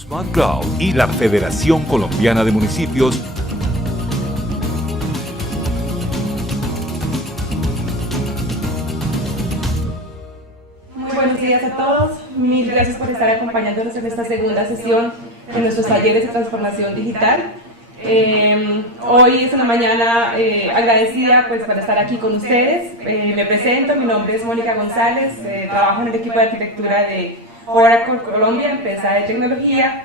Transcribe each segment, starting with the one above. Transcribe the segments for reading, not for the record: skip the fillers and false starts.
Smart Cloud y la Federación Colombiana de Municipios. Muy buenos días a todos. Mil gracias por estar acompañándonos en esta segunda sesión de nuestros talleres de transformación digital. Hoy es una mañana agradecida pues, por estar aquí con ustedes. Me presento, mi nombre es Mónica González, trabajo en el equipo de arquitectura de Oracle Colombia, empresa de tecnología,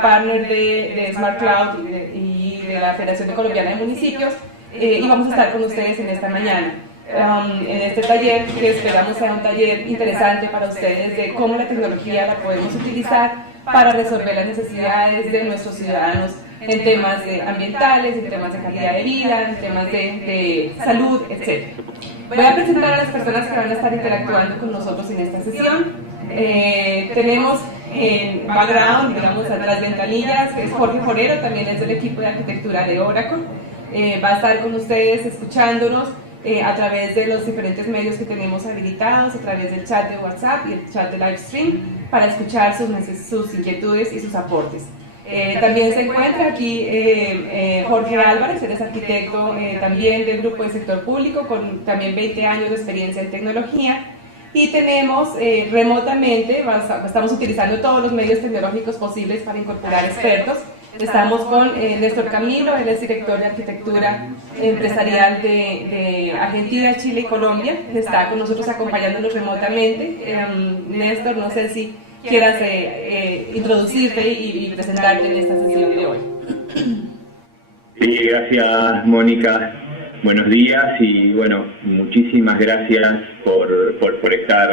partner de Smart Cloud y de la Federación Colombiana de Municipios, y vamos a estar con ustedes en esta mañana. En este taller, que esperamos sea un taller interesante para ustedes de cómo la tecnología la podemos utilizar para resolver las necesidades de nuestros ciudadanos en temas ambientales, en temas de calidad de vida, en temas de salud, etc. Voy a presentar a las personas que van a estar interactuando con nosotros en esta sesión. Tenemos en background, digamos, a las ventanillas, que es Jorge Forero, también es del equipo de arquitectura de Oracle. Va a estar con ustedes escuchándonos a través de los diferentes medios que tenemos habilitados, a través del chat de WhatsApp y el chat de Livestream, para escuchar sus inquietudes y sus aportes. También se encuentra aquí Jorge Álvarez, él es arquitecto también del grupo de sector público, con también 20 años de experiencia en tecnología. Y tenemos remotamente, estamos utilizando todos los medios tecnológicos posibles para incorporar expertos. Estamos con Néstor Camilo, él es director de arquitectura empresarial de Argentina, Chile y Colombia. Está con nosotros acompañándonos remotamente. Néstor, no sé si quieras introducirte y presentarte en esta sesión de hoy. Sí, gracias Mónica. Buenos días y bueno, muchísimas gracias por estar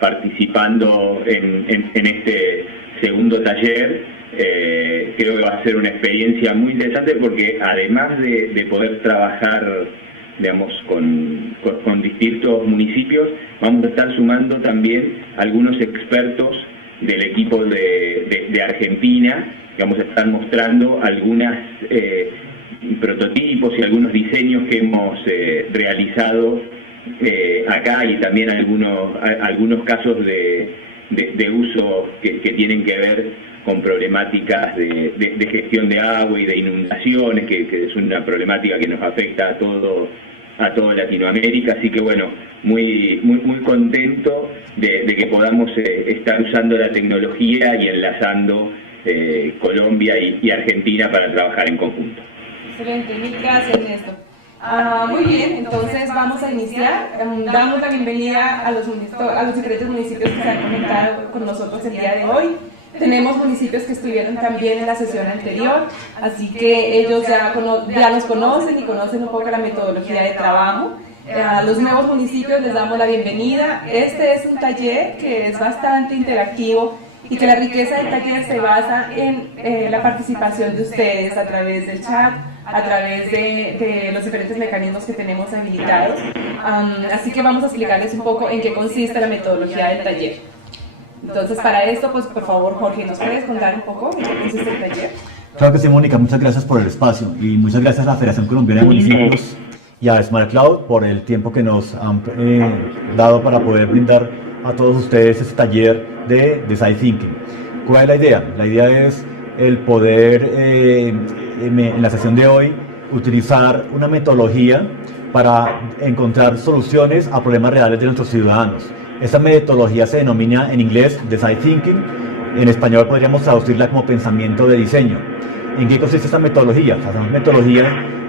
participando en este segundo taller. Creo que va a ser una experiencia muy interesante porque además de poder trabajar, digamos, con distintos municipios, vamos a estar sumando también algunos expertos del equipo de Argentina, que vamos a estar mostrando algunas prototipos y algunos diseños que hemos realizado acá, y también algunos casos de uso que tienen que ver con problemáticas de gestión de agua y de inundaciones, que es una problemática que nos afecta a toda Latinoamérica. Así que bueno, muy contento de que podamos estar usando la tecnología y enlazando Colombia y Argentina para trabajar en conjunto. Excelente, mil gracias, Néstor. Muy bien, entonces vamos a iniciar. Damos la bienvenida a los diferentes municipios que se han conectado con nosotros el día de hoy. Tenemos municipios que estuvieron también en la sesión anterior, así que ellos ya nos conocen y conocen un poco la metodología de trabajo. A los nuevos municipios les damos la bienvenida. Este es un taller que es bastante interactivo y que la riqueza del taller se basa en la participación de ustedes a través del chat, a través de los diferentes mecanismos que tenemos habilitados. Así que vamos a explicarles un poco en qué consiste la metodología del taller. Entonces, para esto, pues por favor, Jorge, ¿nos puedes contar un poco en qué consiste el taller? Claro que sí, Mónica, muchas gracias por el espacio y muchas gracias a la Federación Colombiana de Municipios y a Smart Cloud por el tiempo que nos han dado para poder brindar a todos ustedes este taller de Design Thinking. ¿Cuál es la idea? La idea es el poder, en la sesión de hoy, utilizar una metodología para encontrar soluciones a problemas reales de nuestros ciudadanos. Esta metodología se denomina en inglés Design Thinking, en español podríamos traducirla como pensamiento de diseño. ¿En qué consiste esta metodología? Esta metodología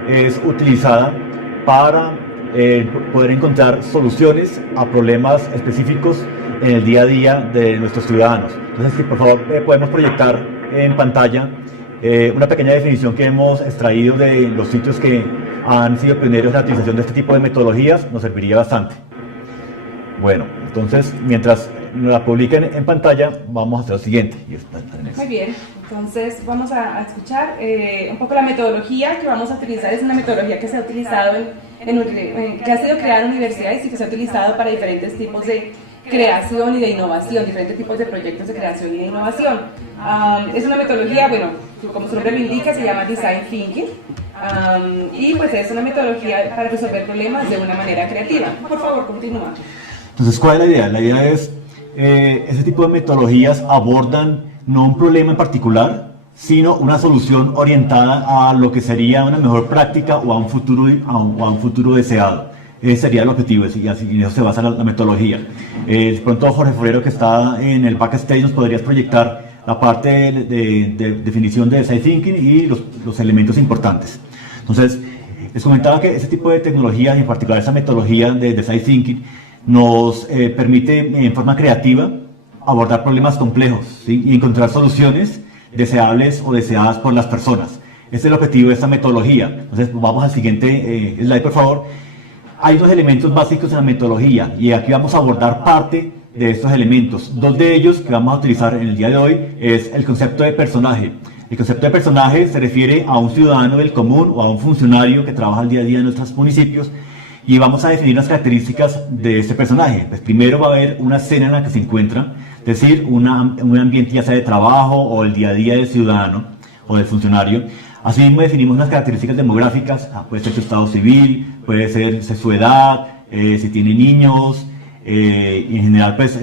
es utilizada para poder encontrar soluciones a problemas específicos en el día a día de nuestros ciudadanos. Entonces, si por favor podemos proyectar en pantalla una pequeña definición que hemos extraído de los sitios que han sido pioneros en la utilización de este tipo de metodologías, nos serviría bastante. Bueno, entonces, mientras nos la publiquen en pantalla, vamos a hacer lo siguiente. Muy bien, entonces vamos a escuchar un poco la metodología que vamos a utilizar. Es una metodología que se ha utilizado que ha sido creada en universidades y que se ha utilizado para diferentes tipos de creación y de innovación, diferentes tipos de proyectos de creación y de innovación. Es una metodología, bueno, como su nombre lo indica, se llama Design Thinking. Y pues es una metodología para resolver problemas de una manera creativa. Por favor, continúa. Entonces, ¿cuál es la idea? La idea es, ese tipo de metodologías abordan no un problema en particular, sino una solución orientada a lo que sería una mejor práctica o a un futuro deseado. Ese sería el objetivo, y así en eso se basa la metodología. De pronto Jorge Forero, que está en el backstage, nos podrías proyectar la parte de definición de Design Thinking y los elementos importantes. Entonces, les comentaba que ese tipo de tecnología, en particular esa metodología de Design Thinking, nos permite en forma creativa abordar problemas complejos, ¿sí? Y encontrar soluciones deseables o deseadas por las personas. Ese es el objetivo de esta metodología. Entonces, vamos al siguiente slide, por favor. Hay dos elementos básicos en la metodología y aquí vamos a abordar parte de estos elementos. Dos de ellos que vamos a utilizar en el día de hoy es el concepto de personaje. El concepto de personaje se refiere a un ciudadano del común o a un funcionario que trabaja el día a día en nuestros municipios, y vamos a definir las características de este personaje. Pues primero va a haber una escena en la que se encuentra, es decir, un ambiente ya sea de trabajo o el día a día del ciudadano o del funcionario. Asimismo definimos unas características demográficas, puede ser su estado civil, puede ser su edad, si tiene niños, y en general pues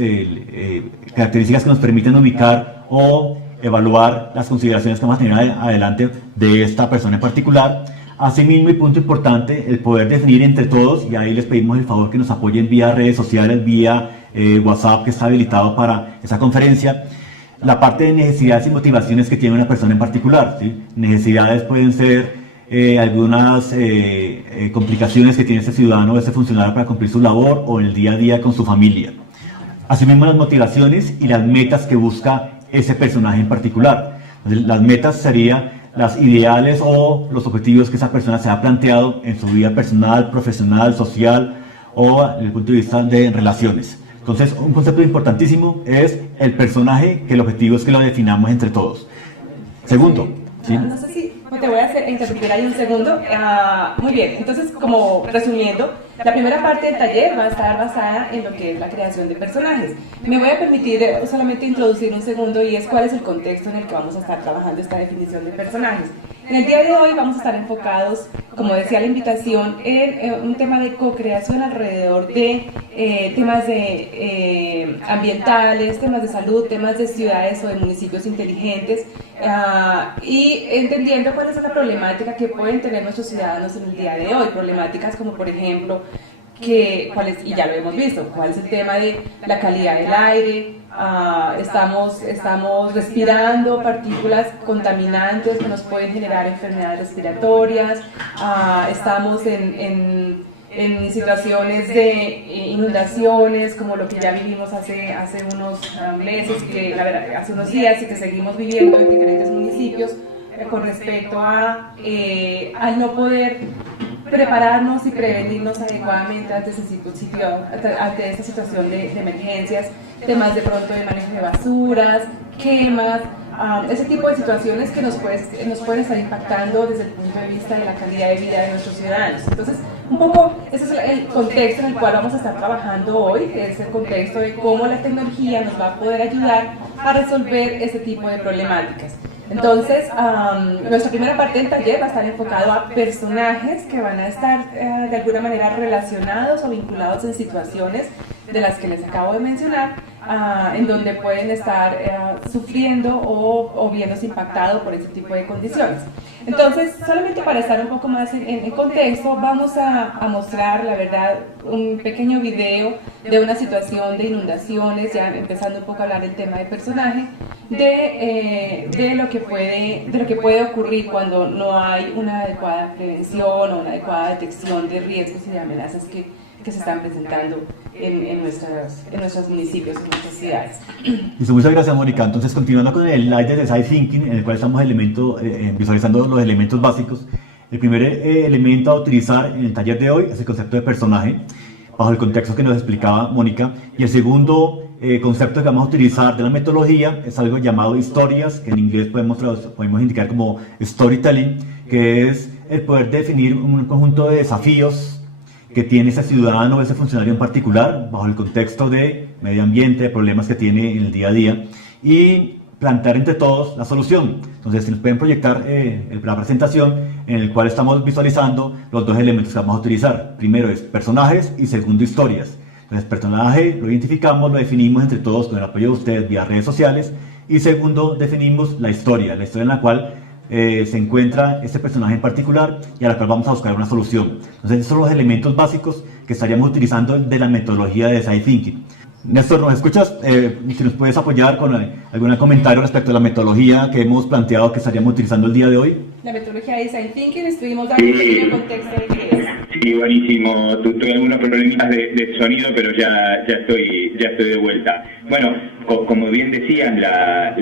características que nos permiten ubicar o evaluar las consideraciones que vamos a tener adelante de esta persona en particular. Asimismo, y punto importante, el poder definir entre todos, y ahí les pedimos el favor que nos apoyen vía redes sociales, vía WhatsApp, que está habilitado para esa conferencia, la parte de necesidades y motivaciones que tiene una persona en particular, ¿sí? Necesidades pueden ser algunas complicaciones que tiene este ciudadano o este funcionario para cumplir su labor o en el día a día con su familia. Asimismo, las motivaciones y las metas que busca ese personaje en particular. Entonces, las metas serían las ideales o los objetivos que esa persona se ha planteado en su vida personal, profesional, social o desde el punto de vista de relaciones. Entonces, un concepto importantísimo es el personaje, que el objetivo es que lo definamos entre todos. Segundo, ¿sí? No sé si te voy a interrumpir ahí un segundo. Muy bien, entonces, como resumiendo, la primera parte del taller va a estar basada en lo que es la creación de personajes. Me voy a permitir solamente introducir un segundo, y es cuál es el contexto en el que vamos a estar trabajando esta definición de personajes. En el día de hoy vamos a estar enfocados, como decía la invitación, en un tema de co-creación alrededor de temas ambientales, temas de salud, temas de ciudades o de municipios inteligentes, y entendiendo cuál es la problemática que pueden tener nuestros ciudadanos en el día de hoy. Problemáticas como, por ejemplo, y ya lo hemos visto, cuál es el tema de la calidad del aire. Estamos respirando partículas contaminantes que nos pueden generar enfermedades respiratorias. Estamos en situaciones de inundaciones, como lo que ya vivimos hace unos meses, hace unos días, y que seguimos viviendo en diferentes municipios, con respecto a no poder prepararnos y prevenirnos adecuadamente ante esta situación de emergencias, temas de pronto de manejo de basuras, quemas, ese tipo de situaciones que nos pueden estar impactando desde el punto de vista de la calidad de vida de nuestros ciudadanos. Entonces, un poco ese es el contexto en el cual vamos a estar trabajando hoy, que es el contexto de cómo la tecnología nos va a poder ayudar a resolver este tipo de problemáticas. Entonces, nuestra primera parte del taller va a estar enfocado a personajes que van a estar de alguna manera relacionados o vinculados en situaciones de las que les acabo de mencionar, en donde pueden estar sufriendo o viéndose impactados por ese tipo de condiciones. Entonces, solamente para estar un poco más en contexto, vamos a mostrar, la verdad, un pequeño video de una situación de inundaciones, ya empezando un poco a hablar del tema de personaje, de lo que puede ocurrir cuando no hay una adecuada prevención o una adecuada detección de riesgos y de amenazas que se están presentando en nuestros municipios, en nuestras ciudades. Listo, muchas gracias, Mónica. Entonces, continuando con el slide de Design Thinking, en el cual estamos visualizando los elementos básicos. El primer elemento a utilizar en el taller de hoy es el concepto de personaje, bajo el contexto que nos explicaba Mónica. Y el segundo concepto que vamos a utilizar de la metodología es algo llamado historias, que en inglés podemos indicar como storytelling, que es el poder definir un conjunto de desafíos que tiene ese ciudadano o ese funcionario en particular, bajo el contexto de medio ambiente, de problemas que tiene en el día a día, y plantear entre todos la solución. Entonces, si nos pueden proyectar la presentación en el cual estamos visualizando los dos elementos que vamos a utilizar. Primero es personajes y segundo historias. Entonces, personaje lo identificamos, lo definimos entre todos con el apoyo de ustedes vía redes sociales, Y segundo, definimos la historia en la cual se encuentra este personaje en particular y a la cual vamos a buscar una solución. Entonces, esos son los elementos básicos que estaríamos utilizando de la metodología de Design Thinking. Néstor, ¿nos escuchas? Si nos puedes apoyar con algún comentario respecto a la metodología que hemos planteado que estaríamos utilizando el día de hoy. La metodología de Design Thinking, estuvimos dando un pequeño contexto de qué es. Sí, buenísimo. Tuve algunos problemitas de sonido, pero ya estoy de vuelta. Bueno, como bien decían, la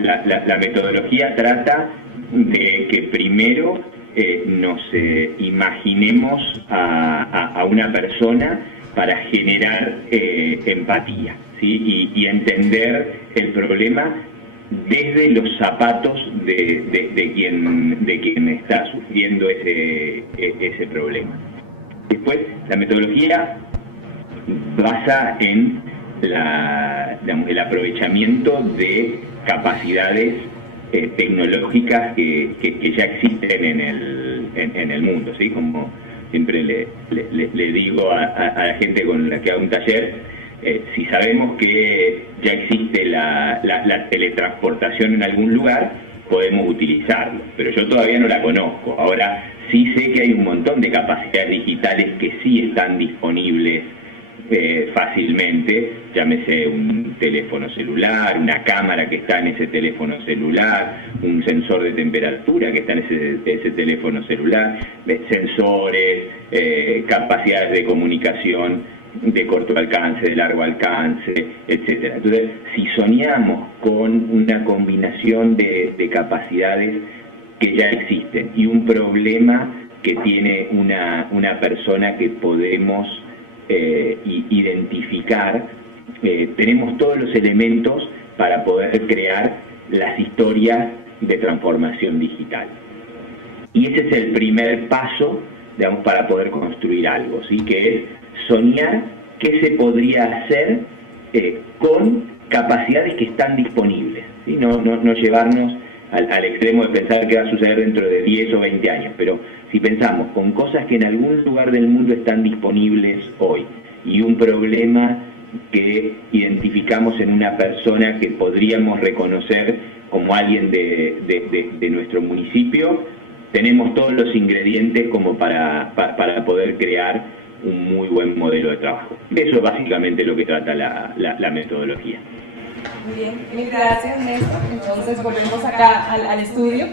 metodología trata de que primero nos imaginemos a una persona para generar empatía, ¿sí? Y entender el problema desde los zapatos de quien está sufriendo ese problema. Después, la metodología basa en el aprovechamiento de capacidades tecnológicas que ya existen en el mundo, ¿sí? Como siempre le digo a la gente con la que hago un taller, si sabemos que ya existe la teletransportación en algún lugar, podemos utilizarlo, pero yo todavía no la conozco. Ahora sí sé que hay un montón de capacidades digitales que sí están disponibles fácilmente, llámese un teléfono celular, una cámara que está en ese teléfono celular, un sensor de temperatura que está en ese teléfono celular, sensores, capacidades de comunicación de corto alcance, de largo alcance, etcétera. Entonces, si soñamos con una combinación de capacidades que ya existen y un problema que tiene una persona que podemos identificar, tenemos todos los elementos para poder crear las historias de transformación digital. Y ese es el primer paso, digamos, para poder construir algo, ¿sí? Que es soñar qué se podría hacer con capacidades que están disponibles, ¿sí? No llevarnos al extremo de pensar qué va a suceder dentro de 10 o 20 años, pero si pensamos con cosas que en algún lugar del mundo están disponibles hoy y un problema que identificamos en una persona que podríamos reconocer como alguien de nuestro municipio, tenemos todos los ingredientes como para poder crear un muy buen modelo de trabajo. Eso es básicamente lo que trata la metodología. Muy bien, mil gracias, Néstor. Entonces volvemos acá al estudio.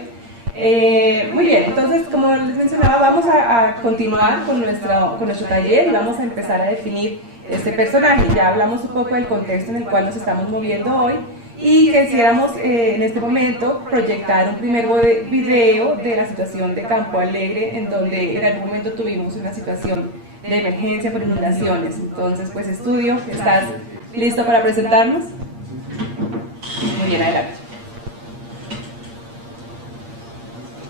Muy bien, entonces como les mencionaba, vamos a continuar con nuestro taller y vamos a empezar a definir este personaje. Ya hablamos un poco del contexto en el cual nos estamos moviendo hoy y quisiéramos en este momento proyectar un primer video de la situación de Campo Alegre, en donde en algún momento tuvimos una situación de emergencia por inundaciones. Entonces, pues estudio, ¿estás listo para presentarnos? Muy bien, adelante.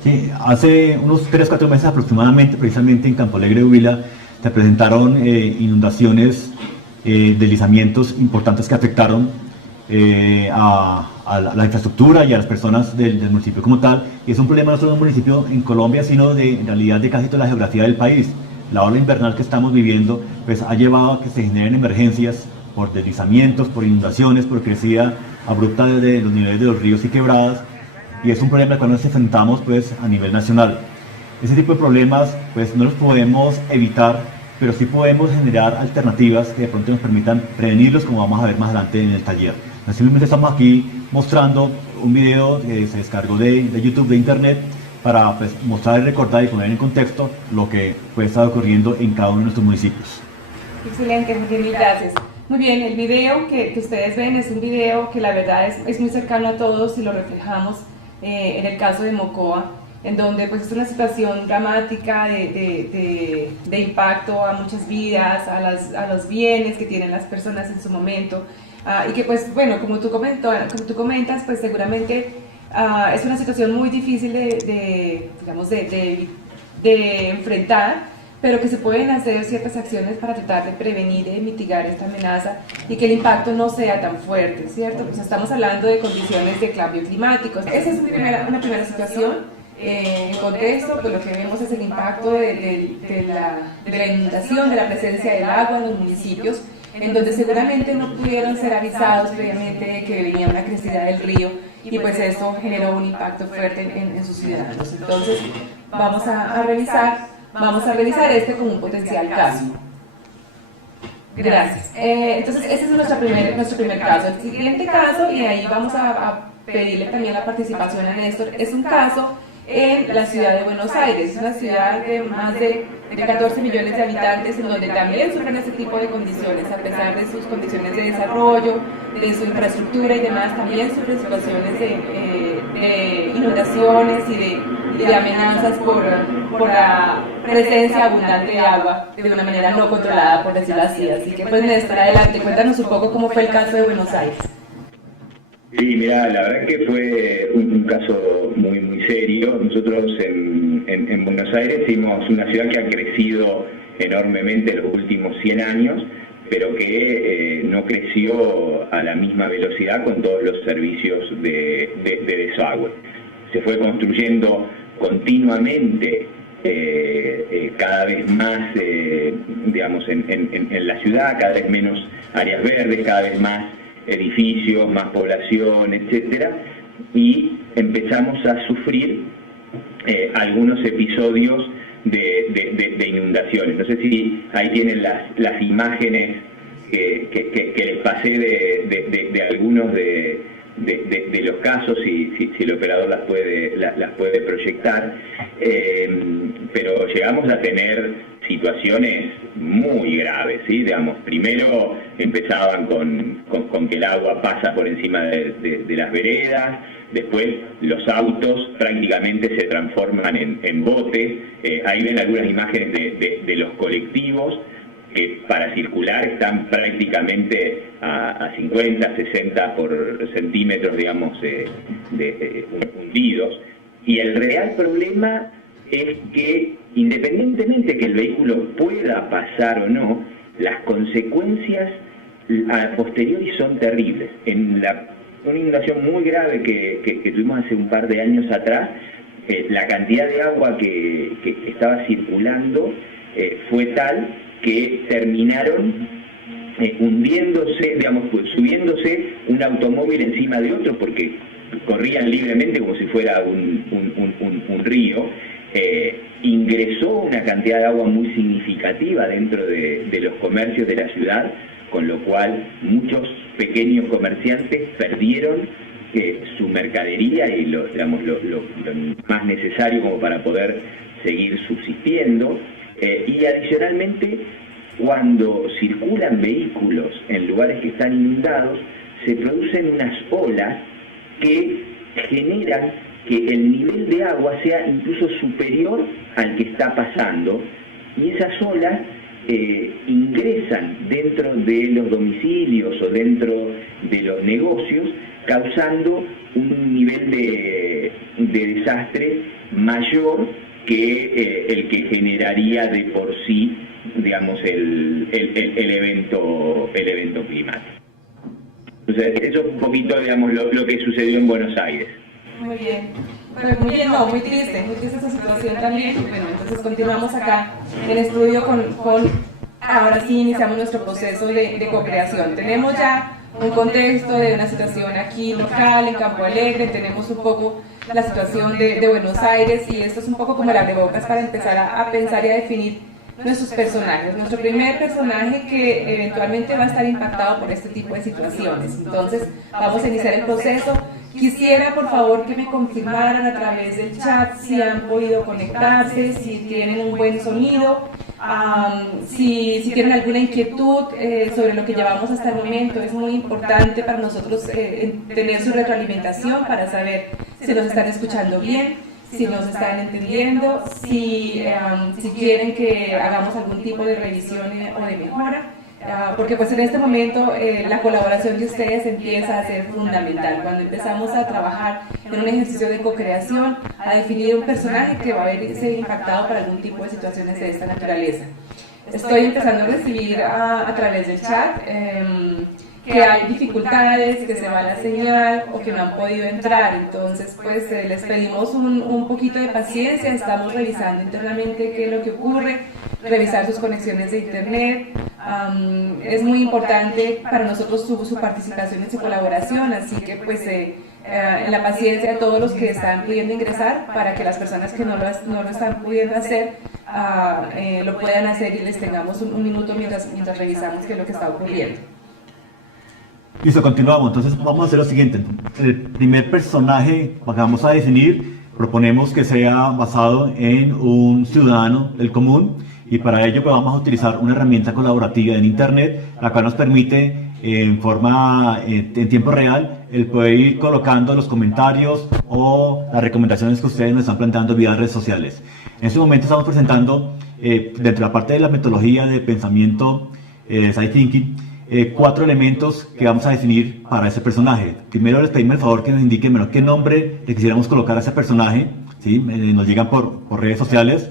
Sí, hace unos 3-4 meses aproximadamente, precisamente en Campo Alegre, Huila, se presentaron inundaciones, deslizamientos importantes que afectaron a la infraestructura y a las personas del municipio como tal. Y es un problema no solo del municipio en Colombia, sino en realidad de casi toda la geografía del país. La ola invernal que estamos viviendo pues, ha llevado a que se generen emergencias por deslizamientos, por inundaciones, por crecida abrupta de los niveles de los ríos y quebradas, y es un problema al cual nos enfrentamos pues, a nivel nacional. Ese tipo de problemas pues, no los podemos evitar, pero sí podemos generar alternativas que de pronto nos permitan prevenirlos, como vamos a ver más adelante en el taller. Entonces, simplemente estamos aquí mostrando un video que se descargó de YouTube, de internet, para pues, mostrar y recordar y poner en contexto lo que puede estar ocurriendo en cada uno de nuestros municipios. Excelente, mil gracias. Muy bien, el video que ustedes ven es un video que la verdad es muy cercano a todos y lo reflejamos en el caso de Mocoa, en donde pues es una situación dramática de impacto a muchas vidas, a los bienes que tienen las personas en su momento, y que pues bueno, como tú comentas, pues seguramente es una situación muy difícil de enfrentar, pero que se pueden hacer ciertas acciones para tratar de prevenir y mitigar esta amenaza y que el impacto no sea tan fuerte, ¿cierto? Pues estamos hablando de condiciones de cambio climático. Esa es una primera situación. En contexto, pues lo que vemos es el impacto de la inundación, de la presencia del agua en los municipios, en donde seguramente no pudieron ser avisados previamente de que venía una crecida del río y pues esto generó un impacto fuerte en sus ciudadanos. Entonces vamos a revisar este como un potencial caso. Gracias. Entonces ese es nuestro primer caso. El siguiente caso, y ahí vamos a pedirle también la participación a Néstor, es un caso en la ciudad de Buenos Aires, una ciudad de más de 14 millones de habitantes, en donde también sufren este tipo de condiciones, a pesar de sus condiciones de desarrollo, de su infraestructura y demás, también sufren situaciones de inundaciones y de amenazas por la presencia abundante de agua de una manera no controlada, por decirlo así. Así que pues Néstor, adelante, cuéntanos un poco cómo fue el caso de Buenos Aires. Sí, mira, la verdad que fue un caso muy serio. Nosotros en Buenos Aires somos una ciudad que ha crecido enormemente en los últimos 100 años, pero que no creció a la misma velocidad con todos los servicios de desagüe. Se fue construyendo continuamente cada vez más, digamos, en la ciudad, cada vez menos áreas verdes, cada vez más edificios, más población, etcétera, y empezamos a sufrir algunos episodios de inundaciones. No sé si ahí tienen las imágenes que les pasé de algunos de los casos, si el operador las puede proyectar, pero llegamos a tener situaciones muy graves, ¿sí? Digamos, primero empezaban con que el agua pasa por encima de las veredas, después los autos prácticamente se transforman en botes. Ahí ven algunas imágenes de los colectivos que para circular están prácticamente a 50, 60 por centímetros, digamos, hundidos. Y el real problema es que, independientemente que el vehículo pueda pasar o no, las consecuencias a posteriori son terribles. En una inundación muy grave que tuvimos hace un par de años atrás, la cantidad de agua que estaba circulando fue tal que terminaron hundiéndose, digamos, subiéndose un automóvil encima de otro, porque corrían libremente como si fuera un río. Ingresó una cantidad de agua muy significativa dentro de los comercios de la ciudad, con lo cual muchos pequeños comerciantes perdieron su mercadería y lo más necesario como para poder seguir subsistiendo. Y adicionalmente, cuando circulan vehículos en lugares que están inundados, se producen unas olas que generan que el nivel de agua sea incluso superior al que está pasando, y esas olas ingresan dentro de los domicilios o dentro de los negocios, causando un nivel de desastre mayor que el que generaría de por sí, digamos, el evento climático. Entonces, eso es un poquito, digamos, lo que sucedió en Buenos Aires. Muy bien. Bueno, muy triste esa situación también. Bueno, entonces continuamos acá en el estudio ahora sí iniciamos nuestro proceso de co-creación. Tenemos ya un contexto de una situación aquí local, en Campo Alegre, tenemos un poco la situación de Buenos Aires, y esto es un poco como el abrebocas para empezar a pensar y a definir nuestros personajes. Nuestro primer personaje que eventualmente va a estar impactado por este tipo de situaciones. Entonces vamos a iniciar el proceso. Quisiera por favor que me confirmaran a través del chat si han podido conectarse, si tienen un buen sonido, si tienen alguna inquietud sobre lo que llevamos hasta el momento. Es muy importante para nosotros tener su retroalimentación para saber si nos están escuchando bien, si nos están entendiendo, si quieren que hagamos algún tipo de revisión o de mejora. Porque pues en este momento la colaboración de ustedes empieza a ser fundamental. Cuando empezamos a trabajar en un ejercicio de co-creación, a definir un personaje que va a verse impactado por algún tipo de situaciones de esta naturaleza. Estoy empezando a recibir a través del chat que hay dificultades, que se va la señal o que no han podido entrar. Entonces pues les pedimos un poquito de paciencia. Estamos revisando internamente qué es lo que ocurre, revisar sus conexiones de internet. Es muy importante para nosotros su participación y su colaboración, así que pues en la paciencia de todos los que están pudiendo ingresar para que las personas que no lo están pudiendo hacer lo puedan hacer y les tengamos un minuto mientras revisamos qué es lo que está ocurriendo. Listo, continuamos. Entonces vamos a hacer lo siguiente. El primer personaje que vamos a definir, proponemos que sea basado en un ciudadano del común, y para ello pues vamos a utilizar una herramienta colaborativa en internet, la cual nos permite en tiempo real el poder ir colocando los comentarios o las recomendaciones que ustedes nos están planteando vía redes sociales. En este momento estamos presentando dentro de la parte de la metodología de pensamiento Side Thinking 4 elementos que vamos a definir para ese personaje. Primero les pedimos el favor que nos indiquen qué nombre le quisiéramos colocar a ese personaje, ¿sí? Nos llegan por redes sociales,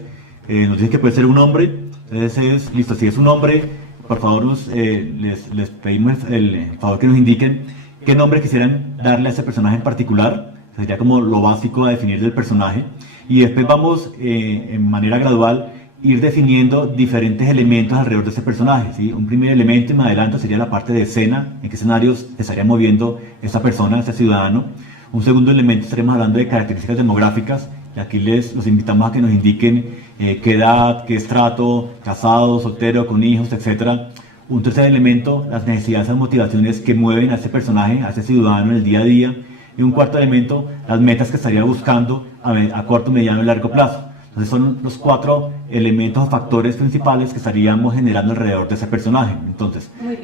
nos dicen que puede ser un hombre. Entonces listo, si es un hombre, por favor les pedimos el favor que nos indiquen qué nombre quisieran darle a ese personaje en particular. Sería como lo básico a definir del personaje, y después vamos en manera gradual ir definiendo diferentes elementos alrededor de ese personaje, ¿sí? Un primer elemento, y más adelante, sería la parte de escena, en qué escenarios se estaría moviendo esta persona, este ciudadano. Un segundo elemento, estaremos hablando de características demográficas, y aquí los invitamos a que nos indiquen qué edad, qué estrato, casado, soltero, con hijos, etc. Un tercer elemento, las necesidades y motivaciones que mueven a este personaje, a este ciudadano en el día a día. Y un cuarto elemento, las metas que estaría buscando a corto, mediano y largo plazo. Entonces son los 4 elementos o factores principales que estaríamos generando alrededor de ese personaje. Entonces, muy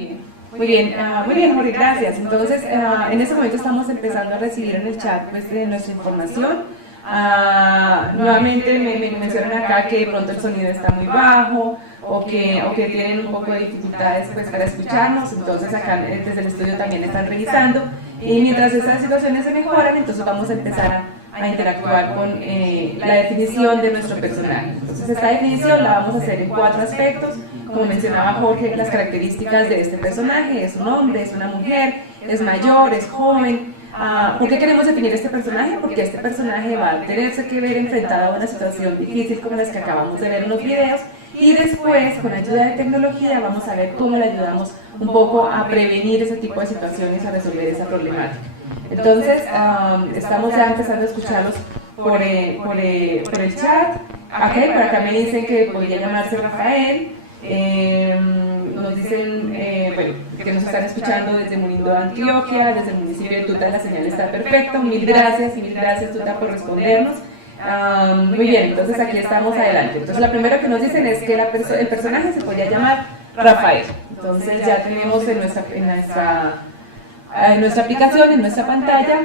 bien, Jorge, gracias. Entonces, en este momento estamos empezando a recibir en el chat pues, de nuestra información. Nuevamente me mencionan acá que de pronto el sonido está muy bajo o que tienen un poco de dificultades pues, para escucharnos. Entonces acá desde el estudio también están revisando, y mientras estas situaciones se mejoran, entonces vamos a empezar a interactuar con la definición de nuestro personaje. Entonces esta definición la vamos a hacer en 4 aspectos. Como mencionaba Jorge, las características de este personaje: es un hombre, es una mujer, es mayor, es joven. ¿Por qué queremos definir este personaje? Porque este personaje va a tenerse que ver enfrentado a una situación difícil como las que acabamos de ver en los videos, y después, con la ayuda de tecnología, vamos a ver cómo le ayudamos un poco a prevenir ese tipo de situaciones, a resolver esa problemática. Entonces, estamos ya empezando a escucharlos por el chat. Okay, por acá me dicen que podría llamarse Rafael. Nos dicen que nos están escuchando desde Murindo, Antioquia, desde el municipio de Tuta. La señal está perfecta. Mil gracias Tuta por respondernos. Muy bien, entonces aquí estamos adelante. Entonces la primera que nos dicen es que el personaje se podría llamar Rafael. Entonces ya tenemos en nuestra aplicación, en nuestra pantalla,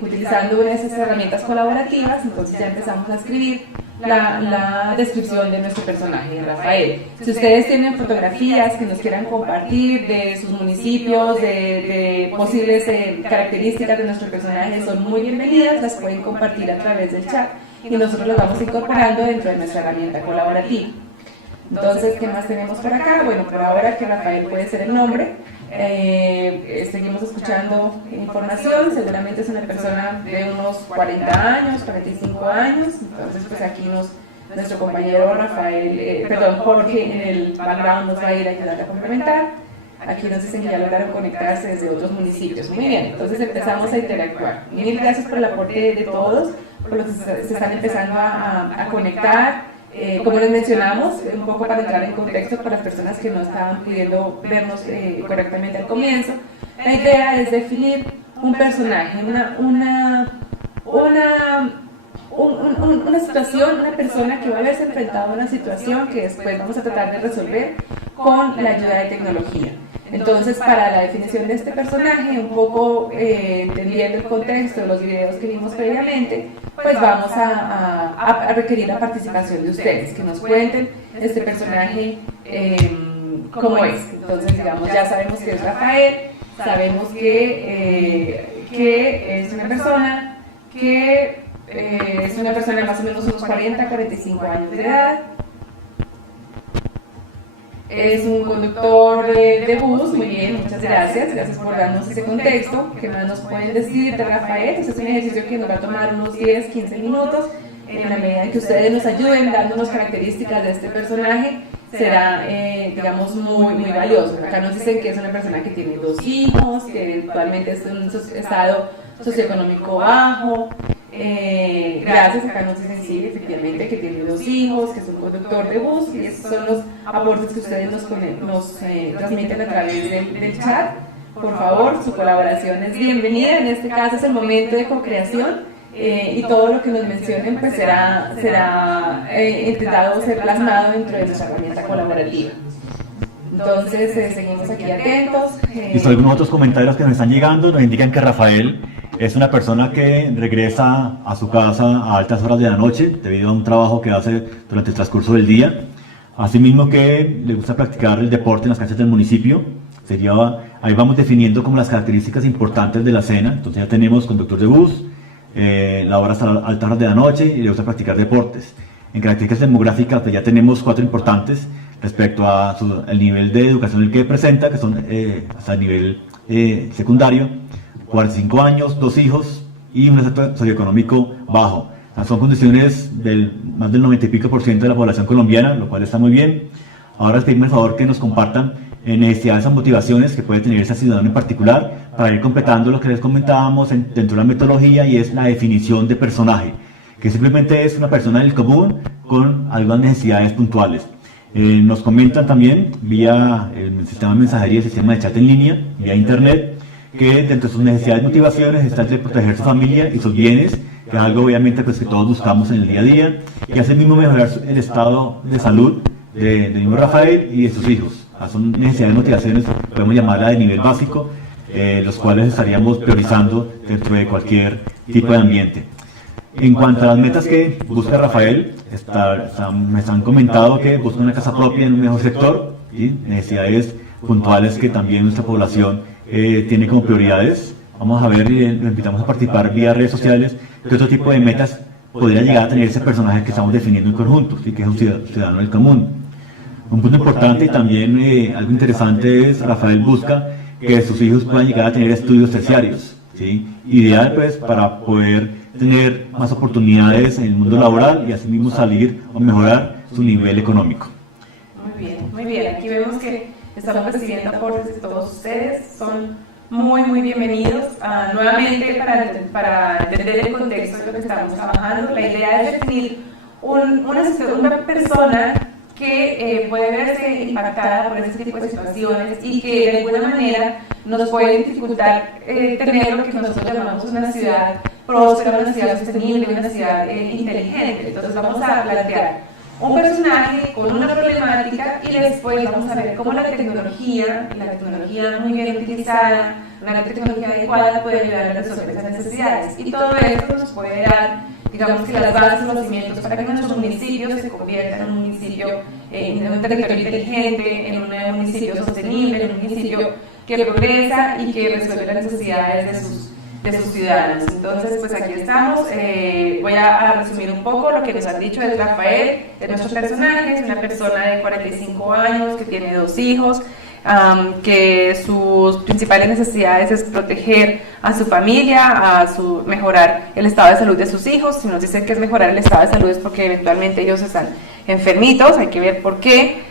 utilizando una de esas herramientas colaborativas. Entonces ya empezamos a escribir la descripción de nuestro personaje, de Rafael. Si ustedes tienen fotografías que nos quieran compartir de sus municipios, de posibles características de nuestro personaje, son muy bienvenidas, las pueden compartir a través del chat y nosotros las vamos incorporando dentro de nuestra herramienta colaborativa. Entonces, ¿qué más tenemos por acá? Bueno, por ahora que Rafael puede ser el nombre. Seguimos escuchando información. Seguramente es una persona de unos 40 años, 45 años. Entonces, pues aquí nuestro compañero Jorge en el background nos va a ir a ayudar a complementar. Aquí nos dicen que ya lograron conectarse desde otros municipios. Muy bien, entonces empezamos a interactuar. Mil gracias por el aporte de todos, por los que se están empezando a conectar. Como les mencionamos, un poco para entrar en contexto para las personas que no estaban pudiendo vernos correctamente al comienzo, la idea es definir un personaje, una situación, una persona que va a verse enfrentada a una situación que después vamos a tratar de resolver con la ayuda de tecnología. Entonces, para la definición de este personaje, un poco entendiendo el contexto de los videos que vimos previamente, pues vamos a requerir la participación de ustedes, que nos cuenten este personaje cómo es. Entonces, digamos, ya sabemos que es Rafael, sabemos que es una persona de más o menos unos 40, 45 años de edad. Es un conductor de bus. Muy bien, muchas gracias por darnos ese contexto. ¿Qué más nos pueden decir de Rafael? Este es un ejercicio que nos va a tomar unos 10, 15 minutos. En la medida en que ustedes nos ayuden dándonos características de este personaje, será, digamos, muy valioso. Acá nos dicen que es una persona que tiene 2 hijos, que actualmente está en un estado socioeconómico bajo. Gracias, acá nos dicen sí, efectivamente, que tiene 2 hijos, que es un conductor de bus, y esos son los aportes que ustedes nos transmiten a través del chat. Por favor, su colaboración es bienvenida. En este caso es el momento de co-creación, y todo lo que nos mencionen pues será intentado ser plasmado dentro de nuestra herramienta colaborativa. Entonces, seguimos aquí atentos. Y algunos otros comentarios que nos están llegando nos indican que Rafael es una persona que regresa a su casa a altas horas de la noche debido a un trabajo que hace durante el transcurso del día. Asimismo que le gusta practicar el deporte en las canchas del municipio. Ahí vamos definiendo como las características importantes de la cena. Entonces ya tenemos conductor de bus, labora hasta altas horas de la noche y le gusta practicar deportes. En características demográficas pues ya tenemos 4 importantes respecto al nivel de educación el que presenta, que son hasta el nivel secundario, 45 años, 2 hijos y un estatus socioeconómico bajo. Son condiciones del más del 90 y pico % de la población colombiana, lo cual está muy bien. Ahora les pedimos el favor que nos compartan necesidades o motivaciones que puede tener ese ciudadano en particular para ir completando lo que les comentábamos dentro de la metodología, y es la definición de personaje, que simplemente es una persona del común con algunas necesidades puntuales. Nos comentan también vía el sistema de mensajería, el sistema de chat en línea, vía internet, que dentro de sus necesidades y motivaciones está el de proteger su familia y sus bienes, que es algo obviamente pues, que todos buscamos en el día a día, y asimismo mejorar el estado de salud del mismo Rafael y de sus hijos. Son necesidades y motivaciones, podemos llamarla de nivel básico, los cuales estaríamos priorizando dentro de cualquier tipo de ambiente. En cuanto a las metas que busca Rafael, me han comentado que busca una casa propia en un mejor sector, y necesidades puntuales que también nuestra población tiene como prioridades. Vamos a ver y lo invitamos a participar vía redes sociales qué otro tipo de metas podría llegar a tener ese personaje que estamos definiendo en conjunto, ¿sí? Que es un ciudadano del común. Un punto importante y también algo interesante es Rafael busca que sus hijos puedan llegar a tener estudios terciarios, ¿sí? Ideal pues para poder tener más oportunidades en el mundo laboral y asimismo salir o mejorar su nivel económico. Muy bien, aquí vemos que estamos recibiendo aportes de todos ustedes, son muy bienvenidos. Nuevamente, para entender el contexto de lo que estamos trabajando, la idea es definir una persona que puede verse impactada por ese tipo de situaciones y que de alguna manera nos puede dificultar tener lo que nosotros llamamos una ciudad próspera, una ciudad sostenible, una ciudad inteligente. Entonces vamos a plantear un personaje con una problemática y después vamos a ver cómo la tecnología muy bien utilizada, una tecnología adecuada puede ayudar a resolver esas necesidades. Y todo esto nos puede dar, digamos que las bases, los cimientos para que nuestro municipio se convierta en un municipio, en un territorio inteligente, en un municipio sostenible, en un municipio que progresa y que resuelve las necesidades de sus ciudadanos. Entonces, pues aquí estamos. Voy a resumir un poco lo que nos han dicho de Rafael, de nuestro personaje. Es una persona de 45 años que tiene 2 hijos, que sus principales necesidades es proteger a su familia, mejorar el estado de salud de sus hijos. Si nos dicen que es mejorar el estado de salud es porque eventualmente ellos están enfermitos, hay que ver por qué,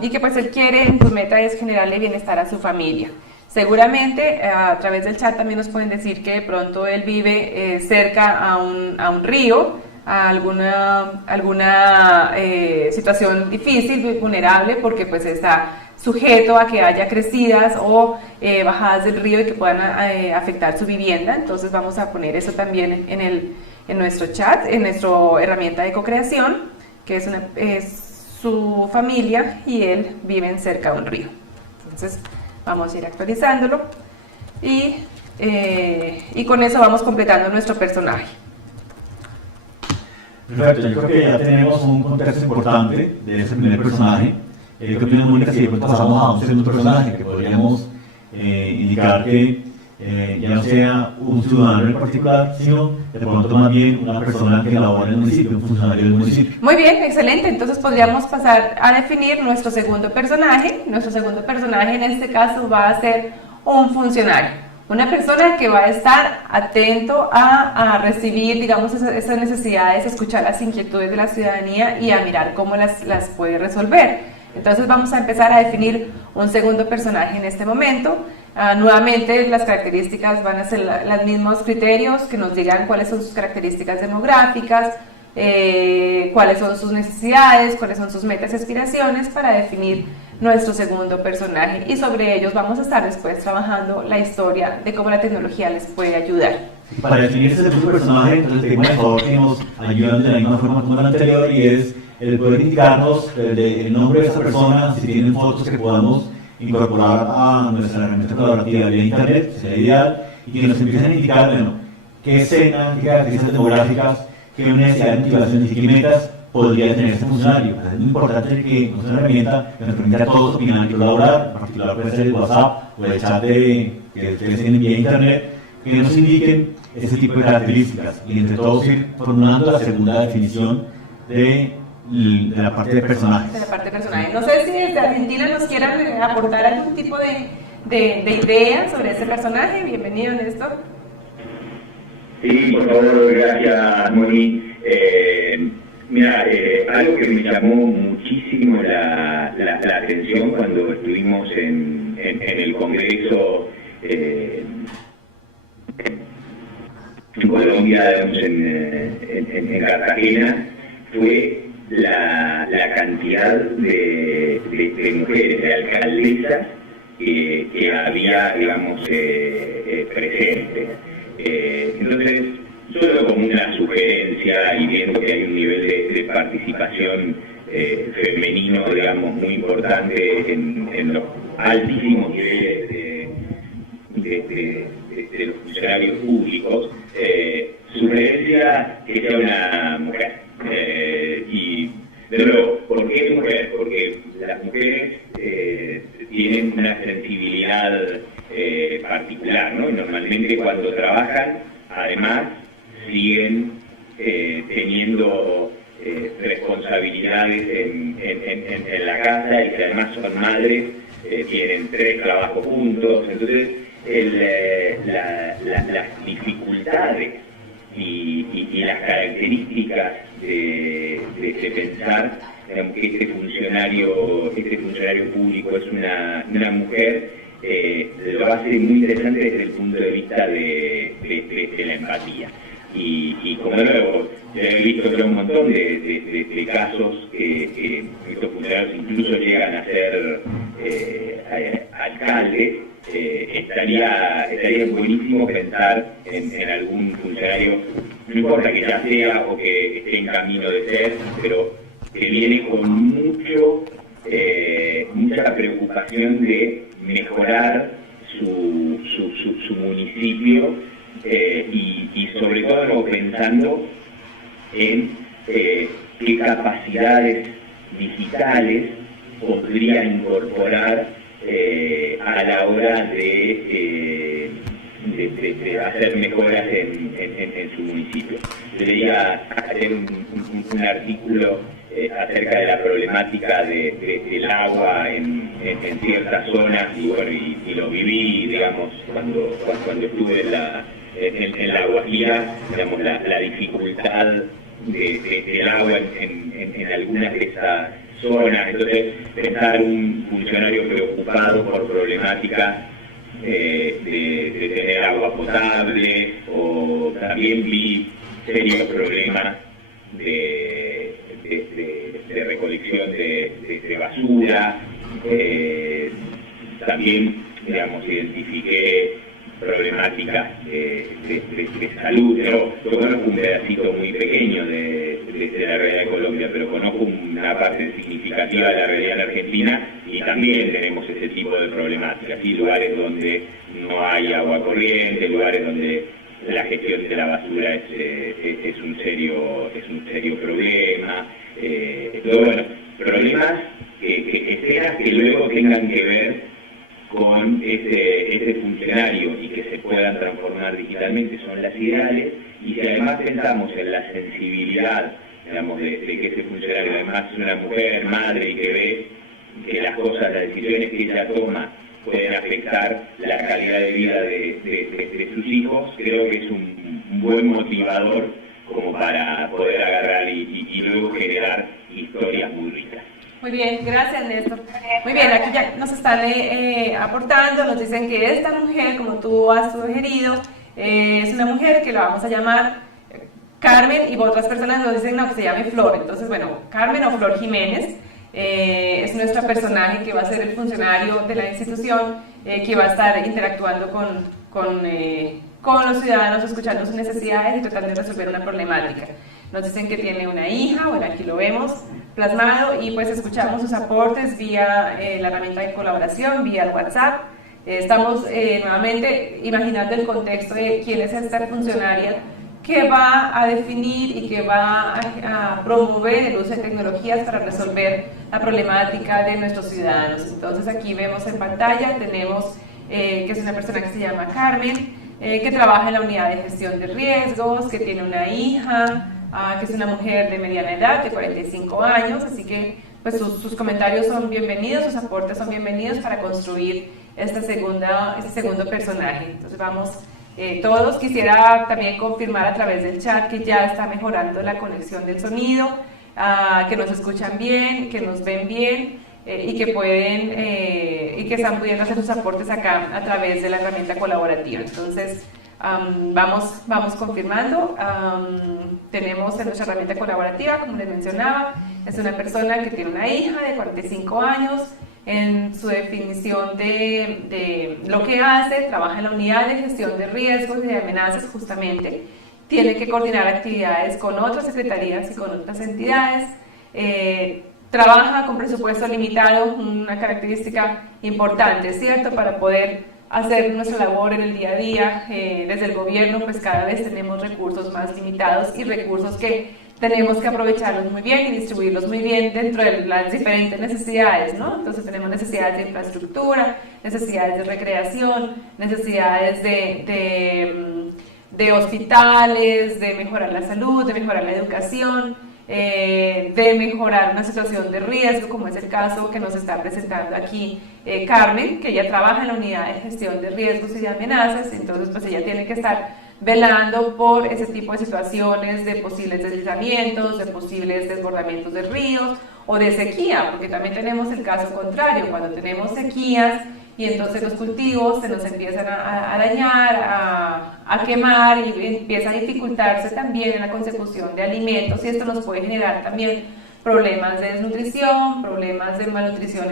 y que pues él quiere, en su meta es generarle bienestar a su familia. Seguramente a través del chat también nos pueden decir que de pronto él vive cerca a un río, a alguna situación difícil, vulnerable, porque pues está sujeto a que haya crecidas o bajadas del río y que puedan afectar su vivienda. Entonces vamos a poner eso también en nuestro chat, en nuestra herramienta de co-creación, que es su familia y él viven cerca de un río. Entonces vamos a ir actualizándolo y con eso vamos completando nuestro personaje. Perfecto, yo creo que ya tenemos un contexto importante de ese primer personaje. ¿Qué opina Mónica si de pronto pasamos a un segundo personaje que podríamos indicar que ya no sea un ciudadano en particular, sino de pronto más bien una persona que labora en el municipio, un funcionario del municipio? Muy bien, excelente. Entonces podríamos pasar a definir nuestro segundo personaje. Nuestro segundo personaje en este caso va a ser un funcionario, una persona que va a estar atento a recibir, digamos, esas necesidades, escuchar las inquietudes de la ciudadanía y a mirar cómo las puede resolver. Entonces vamos a empezar a definir un segundo personaje en este momento. Nuevamente, las características van a ser los mismos criterios que nos digan cuáles son sus características demográficas, cuáles son sus necesidades, cuáles son sus metas y aspiraciones para definir nuestro segundo personaje, y sobre ellos vamos a estar después trabajando la historia de cómo la tecnología les puede ayudar. Para definir ese segundo personaje, entonces el tema de favor que nos ayudan de la misma forma como el anterior, y es el poder indicarnos el nombre de esa persona, si tienen fotos que podamos incorporar a nuestra herramienta colaborativa vía internet, sería ideal, y que nos empiecen a indicar, bueno, qué escena, qué características demográficas, qué necesidad de motivaciones y qué metas podría tener este funcionario. Es muy importante que nuestra herramienta que nos permita a todos opinar y colaborar, en particular puede ser el WhatsApp o el chat que ustedes tienen vía internet, que nos indiquen ese tipo de características y entre todos ir formulando la segunda definición de la parte de personajes. De la parte de personajes. No sé si desde Argentina nos quieran aportar algún tipo de idea sobre ese personaje. Bienvenido, Néstor. Sí, por favor, gracias, Moni. Mira, algo que me llamó muchísimo la atención cuando estuvimos en el Congreso en Colombia, digamos, en Cartagena, fue la cantidad de mujeres, de alcaldesas que había, digamos, presentes. Entonces, solo como una sugerencia y viendo que hay un nivel de participación femenino, digamos, muy importante en los altísimos niveles de los funcionarios públicos, sugerencia que sea una mujer. Y de nuevo, ¿por qué mujer? Porque las mujeres tienen una sensibilidad particular, ¿no? Y normalmente cuando trabajan, además, siguen teniendo responsabilidades en la casa, y si además son madres, tienen 3 trabajos juntos. Entonces, las dificultades y las características de pensar, digamos, que este funcionario público es una mujer, lo hace muy interesante desde el punto de vista de la empatía. Y como de nuevo, ya he visto que un montón de casos que estos funcionarios incluso llegan a ser alcaldes. Estaría buenísimo pensar en algún funcionario, no importa que ya sea o que esté en camino de ser, pero que viene con mucha preocupación de mejorar su municipio, y sobre todo pensando en qué capacidades digitales podría incorporar a la hora de hacer mejoras en su municipio. Yo leía hacer un artículo acerca de la problemática del agua en ciertas zonas, y bueno, y lo viví, digamos, cuando estuve en la Guajira, digamos, la dificultad del agua en algunas de esas zonas. Entonces, pensar un funcionario preocupado por problemáticas de tener agua potable, o también vi serios problemas de recolección de basura. También, digamos, identifiqué problemáticas de salud. Yo conozco un pedacito muy pequeño de la realidad de Colombia, pero conozco una parte significativa de la realidad en Argentina, y también tenemos ese tipo de problemáticas, ¿sí? Lugares donde no hay agua corriente, lugares donde la gestión de la basura es un serio problema. Pero bueno, problemas que luego tengan que ver con ese funcionario y que se puedan transformar digitalmente son las ideales. Y si además pensamos en la sensibilidad, digamos, de que ese funcionario además es una mujer, madre, y que ve que las cosas, las decisiones que ella toma pueden afectar la calidad de vida de sus hijos, creo que es un buen motivador como para poder agarrar y luego generar historias muy ricas. Muy bien, gracias Néstor. Muy bien, aquí ya nos están aportando, nos dicen que esta mujer, como tú has sugerido, es una mujer que la vamos a llamar Carmen, y otras personas nos dicen no, que se llame Flor. Entonces, bueno, Carmen o Flor Jiménez es nuestro personaje que va a ser el funcionario de la institución, que va a estar interactuando con los ciudadanos, escuchando sus necesidades y tratando de resolver una problemática. Nos dicen que tiene una hija, bueno, aquí lo vemos plasmado, y pues escuchamos sus aportes vía la herramienta de colaboración, vía el WhatsApp. Estamos nuevamente imaginando el contexto de quién es esta funcionaria que va a definir y que va a promover el uso de tecnologías para resolver la problemática de nuestros ciudadanos. Entonces aquí vemos en pantalla, tenemos que es una persona que se llama Carmen, que trabaja en la unidad de gestión de riesgos, que tiene una hija, que es una mujer de mediana edad, de 45 años, así que pues sus comentarios son bienvenidos, sus aportes son bienvenidos para construir este segundo personaje. Entonces vamos todos. Quisiera también confirmar a través del chat que ya está mejorando la conexión del sonido, que nos escuchan bien, que nos ven bien, y que están pudiendo hacer sus aportes acá a través de la herramienta colaborativa. Entonces vamos confirmando. Tenemos en nuestra herramienta colaborativa, como les mencionaba, es una persona que tiene una hija de 45 años. En su definición de lo que hace, trabaja en la unidad de gestión de riesgos y de amenazas, justamente. Tiene que coordinar actividades con otras secretarías y con otras entidades. Trabaja con presupuesto limitado, una característica importante, ¿cierto? Para poder hacer nuestra labor en el día a día. Desde el gobierno, pues cada vez tenemos recursos más limitados y recursos que tenemos que aprovecharlos muy bien y distribuirlos muy bien dentro de las diferentes necesidades, ¿no? Entonces tenemos necesidades de infraestructura, necesidades de recreación, necesidades de hospitales, de mejorar la salud, de mejorar la educación, de mejorar una situación de riesgo, como es el caso que nos está presentando aquí Carmen, que ella trabaja en la unidad de gestión de riesgos y de amenazas. Entonces pues ella tiene que estar velando por ese tipo de situaciones de posibles deslizamientos, de posibles desbordamientos de ríos o de sequía, porque también tenemos el caso contrario, cuando tenemos sequías y entonces los cultivos se nos empiezan a dañar, a quemar, y empieza a dificultarse también en la consecución de alimentos, y esto nos puede generar también problemas de desnutrición, problemas de malnutrición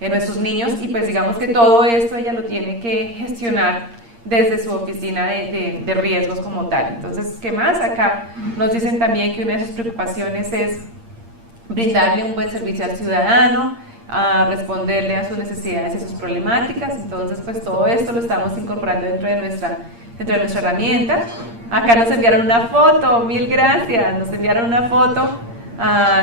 en nuestros niños, y pues digamos que todo esto ella lo tiene que gestionar desde su oficina de riesgos como tal. Entonces, ¿qué más? Acá nos dicen también que una de sus preocupaciones es brindarle un buen servicio al ciudadano, a responderle a sus necesidades y sus problemáticas. Entonces, pues todo esto lo estamos incorporando dentro de nuestra herramienta. Acá nos enviaron una foto, mil gracias, nos enviaron una foto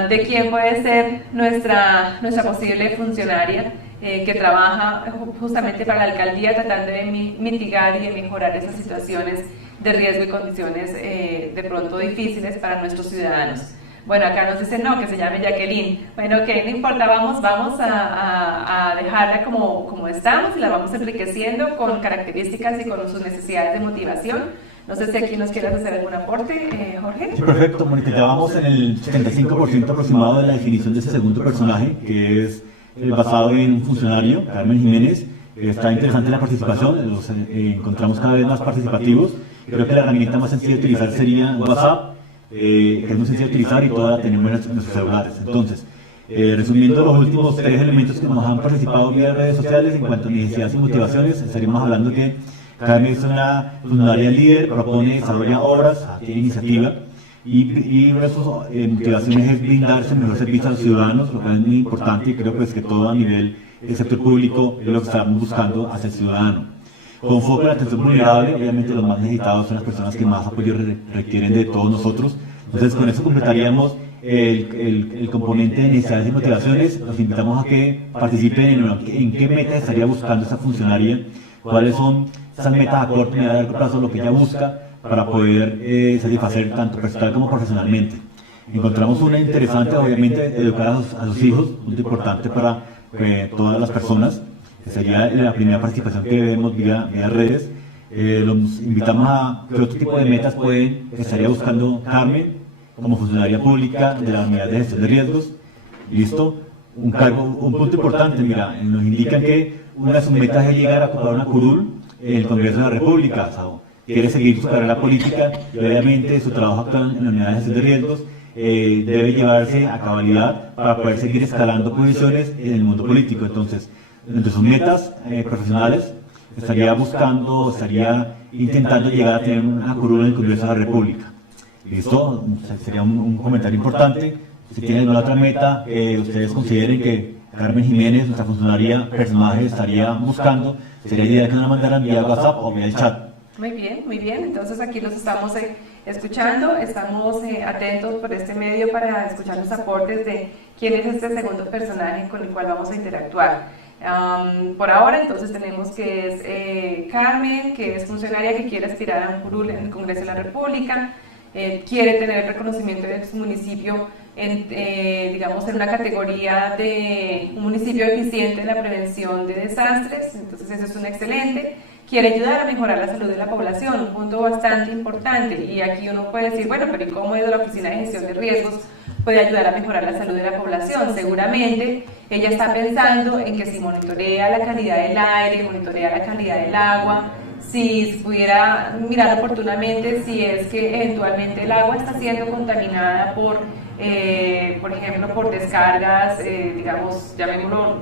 de quién puede ser nuestra posible funcionaria, que trabaja justamente para la alcaldía, tratando de mitigar y de mejorar esas situaciones de riesgo y condiciones de pronto difíciles para nuestros ciudadanos. Bueno, acá nos dicen no, que se llame Jacqueline. Bueno, que no importa, vamos a dejarla como estamos, y la vamos enriqueciendo con características y con sus necesidades de motivación. No sé si aquí nos quieras hacer algún aporte, Jorge. Sí, perfecto, Mónica. Ya vamos en el 75% aproximado de la definición de ese segundo personaje, que es basado en un funcionario, Carmen Jiménez. Está interesante la participación, los encontramos cada vez más participativos. Creo que la herramienta más sencilla de utilizar sería WhatsApp, que es muy sencilla de utilizar y toda la tenemos en nuestros celulares. Entonces, resumiendo los últimos 3 elementos que nos han participado vía redes sociales en cuanto a necesidades y motivaciones, estaríamos hablando que Carmen es una funcionaria líder, propone, desarrolla obras, tiene iniciativa, y una de sus motivaciones es brindarse el mejor servicio a los ciudadanos, lo que es muy importante, y creo pues, que todo a nivel del sector público es lo que estamos buscando hacia el ciudadano. Con foco en la atención vulnerable, obviamente los más necesitados son las personas que más apoyo requieren de todos nosotros. Entonces con eso completaríamos el componente de necesidades y motivaciones. Los invitamos a que participen en qué meta estaría buscando esa funcionaria, cuáles son esas metas a corto y a largo plazo, lo que ella busca para poder satisfacer tanto personal como profesionalmente. Encontramos una interesante, obviamente, educar a sus hijos, muy importante para todas las personas, que sería la primera participación que vemos vía redes. Los invitamos a qué otro tipo de metas estaría buscando Carmen como funcionaria pública de la unidad de gestión de riesgos. Listo. un punto importante, mira, nos indican que una de sus metas es llegar a ocupar una curul en el Congreso de la República. Sao quiere seguir su carrera política y obviamente su trabajo actual en la unidad de gestión de riesgos debe llevarse a cabalidad para poder seguir escalando posiciones en el mundo político. Entonces, entre sus metas profesionales, estaría intentando llegar a tener una curul en el Congreso de la República. Esto sería un comentario importante. Si tienen alguna otra meta que ustedes consideren que Carmen Jiménez, nuestra funcionaria personaje, estaría buscando, sería idea que nos la mandaran vía WhatsApp o vía el chat. Muy bien, muy bien. Entonces aquí los estamos escuchando, estamos atentos por este medio para escuchar los aportes de quién es este segundo personaje con el cual vamos a interactuar. Por ahora entonces tenemos que es Carmen, que es funcionaria que quiere aspirar a un curul en el Congreso de la República, quiere tener el reconocimiento de su municipio digamos en una categoría de un municipio eficiente en la prevención de desastres, entonces eso es un excelente. Quiere ayudar a mejorar la salud de la población, un punto bastante importante, y aquí uno puede decir, bueno, pero ¿y cómo desde la Oficina de Gestión de Riesgos puede ayudar a mejorar la salud de la población? Seguramente ella está pensando en que si monitorea la calidad del aire, monitorea la calidad del agua, si pudiera mirar oportunamente si es que eventualmente el agua está siendo contaminada por ejemplo, por descargas, digamos, llamémoslo,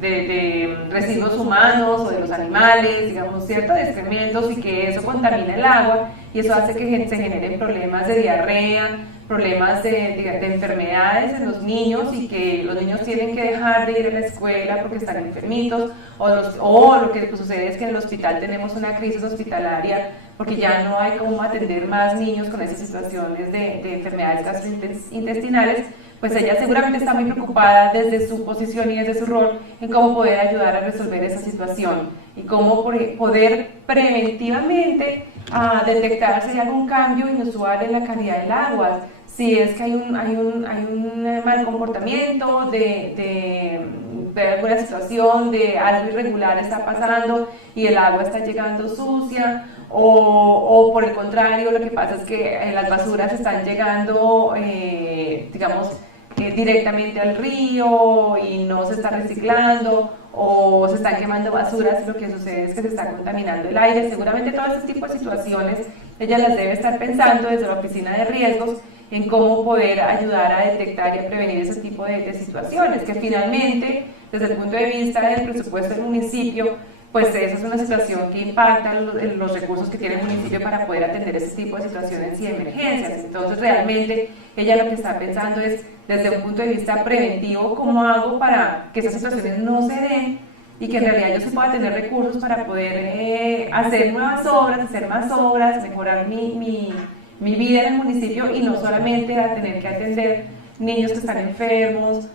de residuos humanos o de los animales, digamos, ciertos excrementos, y que eso contamina el agua y eso hace que se generen problemas de diarrea, problemas de enfermedades en los niños, y que los niños tienen que dejar de ir a la escuela porque están enfermitos, o lo que sucede es que en el hospital tenemos una crisis hospitalaria porque ya no hay cómo atender más niños con esas situaciones de enfermedades gastrointestinales. Pues ella seguramente está muy preocupada desde su posición y desde su rol en cómo poder ayudar a resolver esa situación y cómo poder preventivamente detectar si hay algún cambio inusual en la calidad del agua, si es que hay un mal comportamiento de alguna situación, de algo irregular está pasando y el agua está llegando sucia, o por el contrario, lo que pasa es que las basuras están llegando, digamos, directamente al río y no se está reciclando, o se están quemando basuras, y lo que sucede es que se está contaminando el aire. Seguramente todo este tipo de situaciones ella las debe estar pensando desde la Oficina de Riesgos en cómo poder ayudar a detectar y a prevenir ese tipo de situaciones, que finalmente, desde el punto de vista del presupuesto del municipio, pues esa es una situación que impacta los recursos que tiene el municipio para poder atender ese tipo de situaciones y emergencias. Entonces realmente ella lo que está pensando es, desde un punto de vista preventivo, ¿cómo hago para que esas situaciones no se den y que en realidad yo sí pueda tener recursos para poder hacer nuevas obras, hacer más obras, mejorar mi vida en el municipio, y no solamente a tener que atender niños que están enfermos,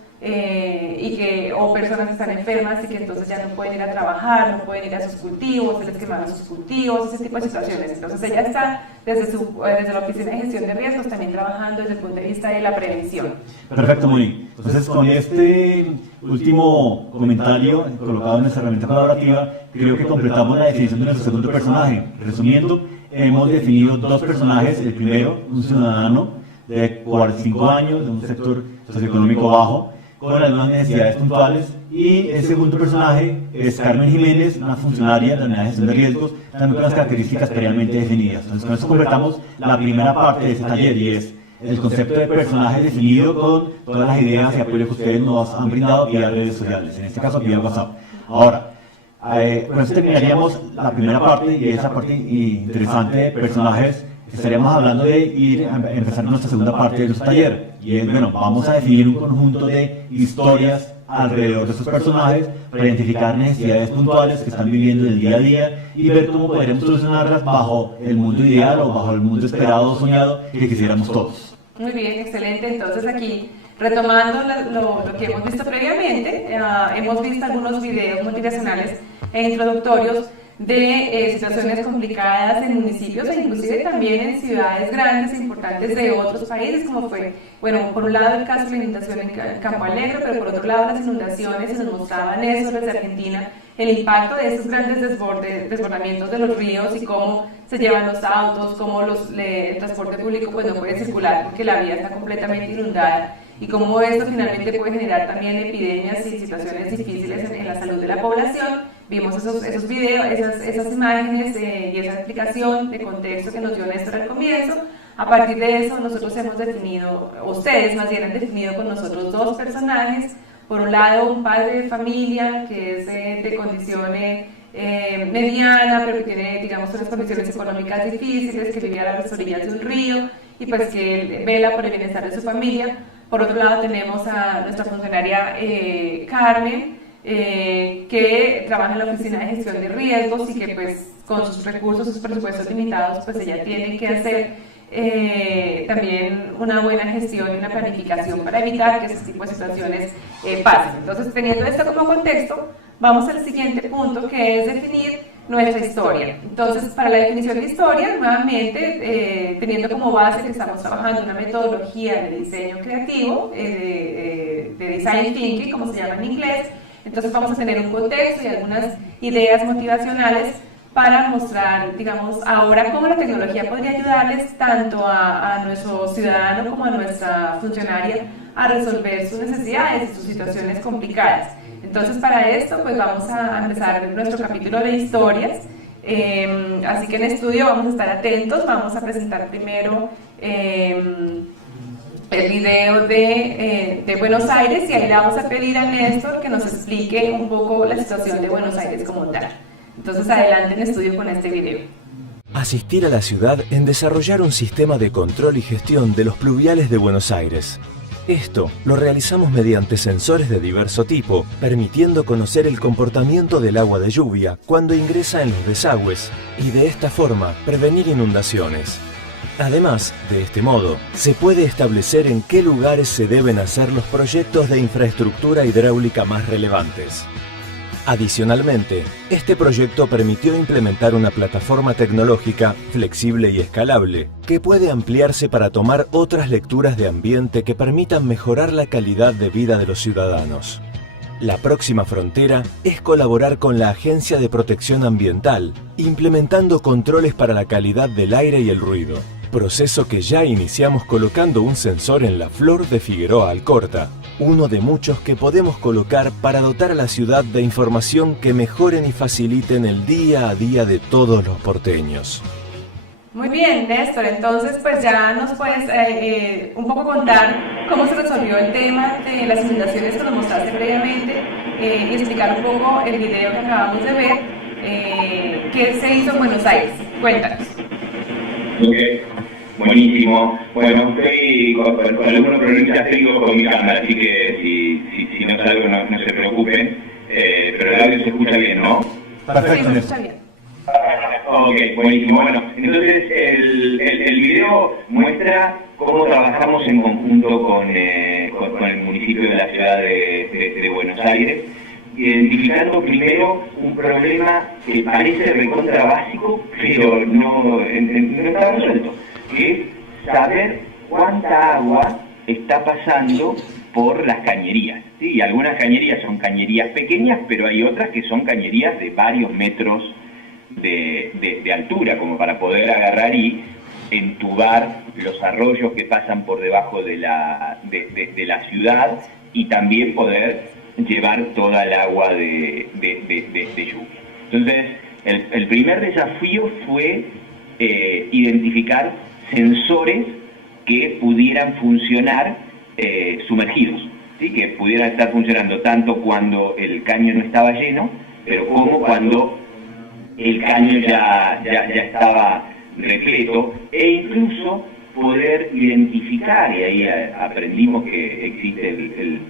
o personas que están enfermas y que entonces ya no pueden ir a trabajar, no pueden ir a sus cultivos, se les quemaron sus cultivos, ese tipo de situaciones. Entonces ella está desde la Oficina de Gestión de Riesgos también trabajando desde el punto de vista de la prevención. Perfecto, Moni. Entonces, con este último comentario colocado en nuestra herramienta colaborativa, creo que completamos la definición de nuestro segundo personaje. Resumiendo, hemos definido dos personajes. El primero, un ciudadano de 45 años, de un sector socioeconómico bajo, con algunas necesidades puntuales, y el segundo personaje es Carmen Jiménez, una funcionaria de la unidad de gestión de riesgos, también con las características previamente definidas. Entonces, con esto completamos la primera parte de este taller, y es el concepto de personaje definido con todas las ideas y apoyo que ustedes nos han brindado vía redes sociales, en este caso vía WhatsApp. Ahora, con esto terminaríamos la primera parte, y esa parte interesante de personajes. Estaríamos hablando de empezar nuestra segunda parte de nuestro taller, y es, bueno, vamos a definir un conjunto de historias alrededor de estos personajes para identificar necesidades puntuales que están viviendo en el día a día y ver cómo podríamos solucionarlas bajo el mundo ideal o bajo el mundo esperado o soñado que quisiéramos todos. Muy bien, excelente. Entonces aquí, retomando lo que hemos visto previamente, hemos visto algunos videos motivacionales e introductorios de situaciones complicadas en municipios e inclusive también en ciudades grandes e importantes de otros países, como fue, bueno, por un lado el caso de la inundación en Campo Alegre, pero por otro lado las inundaciones, se nos mostraban eso desde Argentina, el impacto de esos grandes desbordamientos de los ríos y cómo se llevan los autos, cómo el transporte público pues no puede circular porque la vía está completamente inundada. y cómo esto finalmente puede generar también epidemias y situaciones difíciles en la salud de la población. Vimos esos videos, esas imágenes y esa explicación de contexto que nos dio Néstor al comienzo. A partir de eso nosotros hemos definido, ustedes más bien han definido con nosotros dos personajes. Por un lado, un padre de familia que es de condición mediana, pero que tiene, digamos, unas condiciones económicas difíciles, que vive a las orillas de un río y pues que vela por el bienestar de su familia. Por otro lado, tenemos a nuestra funcionaria Carmen, que trabaja en la Oficina de Gestión de Riesgos y que pues con sus recursos, sus presupuestos limitados, pues ella tiene que hacer también una buena gestión y una planificación para evitar que ese tipo de situaciones pasen. Entonces, teniendo esto como contexto, vamos al siguiente punto, que es definir nuestra historia. Entonces, para la definición de historia, nuevamente, teniendo como base que estamos trabajando una metodología de diseño creativo, de design thinking, como se llama en inglés, entonces vamos a tener un contexto y algunas ideas motivacionales para mostrar, digamos, ahora cómo la tecnología podría ayudarles tanto a nuestro ciudadano como a nuestra funcionaria a resolver sus necesidades y sus situaciones complicadas. Entonces, para esto, pues vamos a empezar nuestro capítulo de historias. Así que en estudio vamos a estar atentos, vamos a presentar primero el video de Buenos Aires y ahí le vamos a pedir a Néstor que nos explique un poco la situación de Buenos Aires como tal. Entonces, adelante en estudio con este video. Asistir a la ciudad en desarrollar un sistema de control y gestión de los pluviales de Buenos Aires. Esto lo realizamos mediante sensores de diverso tipo, permitiendo conocer el comportamiento del agua de lluvia cuando ingresa en los desagües y de esta forma prevenir inundaciones. Además, de este modo, se puede establecer en qué lugares se deben hacer los proyectos de infraestructura hidráulica más relevantes. Adicionalmente, este proyecto permitió implementar una plataforma tecnológica flexible y escalable, que puede ampliarse para tomar otras lecturas de ambiente que permitan mejorar la calidad de vida de los ciudadanos. La próxima frontera es colaborar con la Agencia de Protección Ambiental, implementando controles para la calidad del aire y el ruido, proceso que ya iniciamos colocando un sensor en la Flor de Figueroa Alcorta, uno de muchos que podemos colocar para dotar a la ciudad de información que mejoren y faciliten el día a día de todos los porteños. Muy bien, Néstor, entonces pues ya nos puedes un poco contar cómo se resolvió el tema de las inundaciones que nos mostraste previamente y explicar un poco el video que acabamos de ver, qué se hizo en Buenos Aires. Cuéntanos. Okay. Buenísimo. Bueno, estoy con algunos problemas técnicos con mi cámara, así que si no salgo no se preocupen, pero el audio se escucha bien, ¿no? Perfecto. Sí, se escucha bien. Ok, buenísimo. Bueno, entonces el video muestra cómo trabajamos en conjunto con el municipio de la ciudad de Buenos Aires, identificando primero un problema que parece recontra básico, pero no está resuelto, que es saber cuánta agua está pasando por las cañerías, ¿sí? Y algunas cañerías son cañerías pequeñas, pero hay otras que son cañerías de varios metros de altura, como para poder agarrar y entubar los arroyos que pasan por debajo de la ciudad y también poder llevar toda el agua de lluvia. Entonces, el primer desafío fue identificar sensores que pudieran funcionar sumergidos, ¿sí? Que pudieran estar funcionando tanto cuando el caño no estaba lleno, pero como cuando el caño ya estaba repleto, e incluso poder identificar, y ahí aprendimos que existen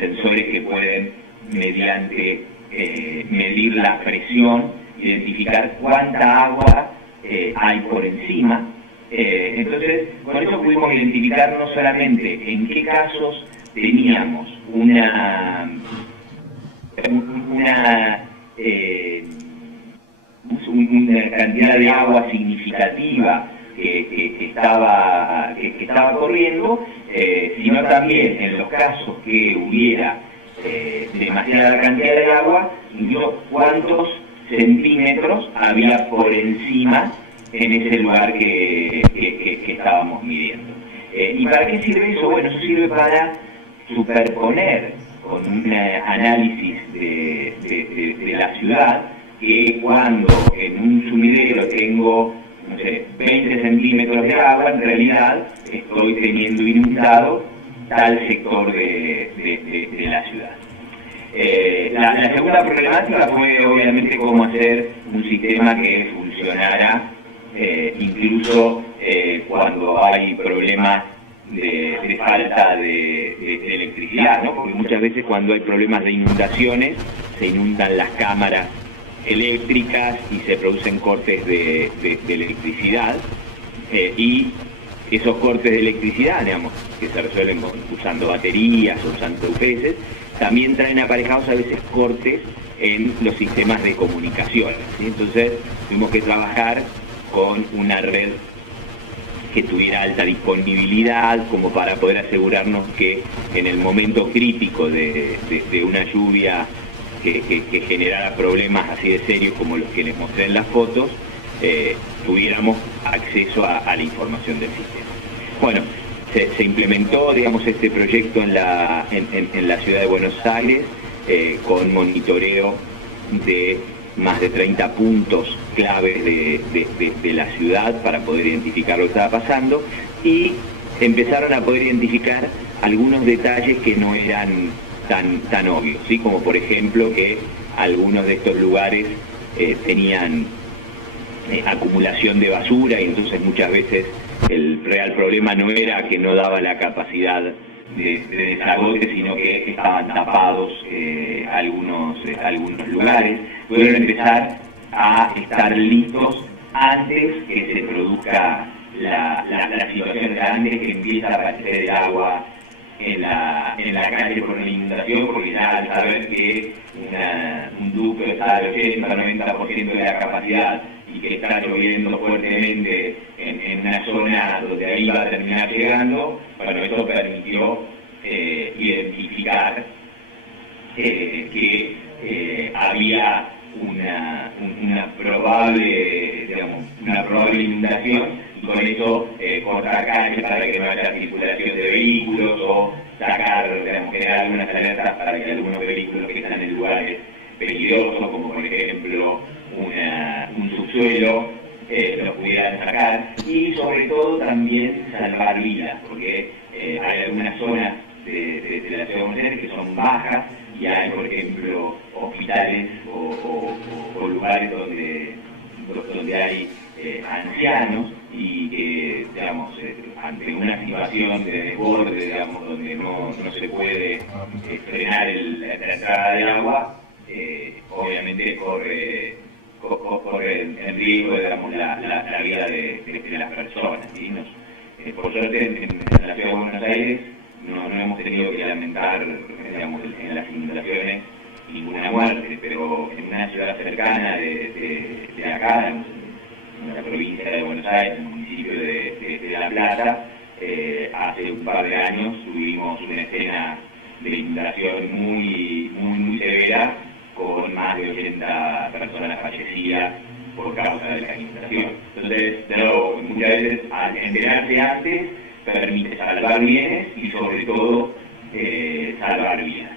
sensores que pueden, mediante medir la presión, identificar cuánta agua hay por encima. Entonces, con eso pudimos identificar no solamente en qué casos teníamos una cantidad de agua significativa que estaba corriendo, sino también en los casos que hubiera demasiada cantidad de agua, incluso cuántos centímetros había por encima en ese lugar que estábamos midiendo. ¿Y para qué sirve eso? Bueno, eso sirve para superponer con un análisis de la ciudad, que cuando en un sumidero tengo, no sé, 20 centímetros de agua, en realidad estoy teniendo inundado tal sector de la ciudad. La segunda problemática fue obviamente cómo hacer un sistema que funcionara incluso cuando hay problemas de falta de electricidad, ¿no? Porque muchas veces cuando hay problemas de inundaciones se inundan las cámaras eléctricas y se producen cortes de electricidad, y esos cortes de electricidad, digamos, que se resuelven usando baterías o usando UPS, también traen aparejados a veces cortes en los sistemas de comunicaciones, ¿sí? Entonces tuvimos que trabajar con una red que tuviera alta disponibilidad, como para poder asegurarnos que en el momento crítico de una lluvia que generara problemas así de serios como los que les mostré en las fotos, tuviéramos acceso a la información del sistema. Bueno, se implementó, digamos, este proyecto en la ciudad de Buenos Aires, con monitoreo de más de 30 puntos claves de la ciudad para poder identificar lo que estaba pasando, y empezaron a poder identificar algunos detalles que no eran tan obvios, ¿sí? Como por ejemplo que algunos de estos lugares tenían acumulación de basura, y entonces muchas veces el real problema no era que no daba la capacidad de desagote, sino que estaban tapados algunos lugares. Pudieron empezar a estar listos antes que se produzca la situación, antes que empiece a aparecer el agua en la calle por una inundación, porque ya al saber que un ducto está al 80-90% de la capacidad y que está lloviendo fuertemente en una zona donde ahí va a terminar llegando, bueno, eso permitió identificar que había una probable inundación, y con eso cortar calles para que no haya circulación de vehículos, o generar algunas alertas para que algunos vehículos que están en lugares peligrosos, como por ejemplo un subsuelo, los pudieran sacar, y sobre todo también salvar vidas, porque hay algunas zonas de la ciudad de Buenos Aires que son bajas, y hay, por ejemplo, hospitales o lugares donde hay ancianos, y que, digamos, ante una situación de desborde, digamos, donde no se puede frenar la entrada de agua, obviamente corre en riesgo, digamos, la vida de las personas, ¿sí? Por suerte en la ciudad de Buenos Aires no hemos tenido que lamentar, digamos, en las inundaciones ninguna muerte, pero en una ciudad cercana de acá, en la provincia de Buenos Aires, en el municipio de La Plata, hace un par de años tuvimos una escena de inundación muy severa, con más de 80 personas fallecidas por causa de la inundación. Entonces, de nuevo, muchas veces al enterarse antes permite salvar bienes y sobre todo salvar vidas.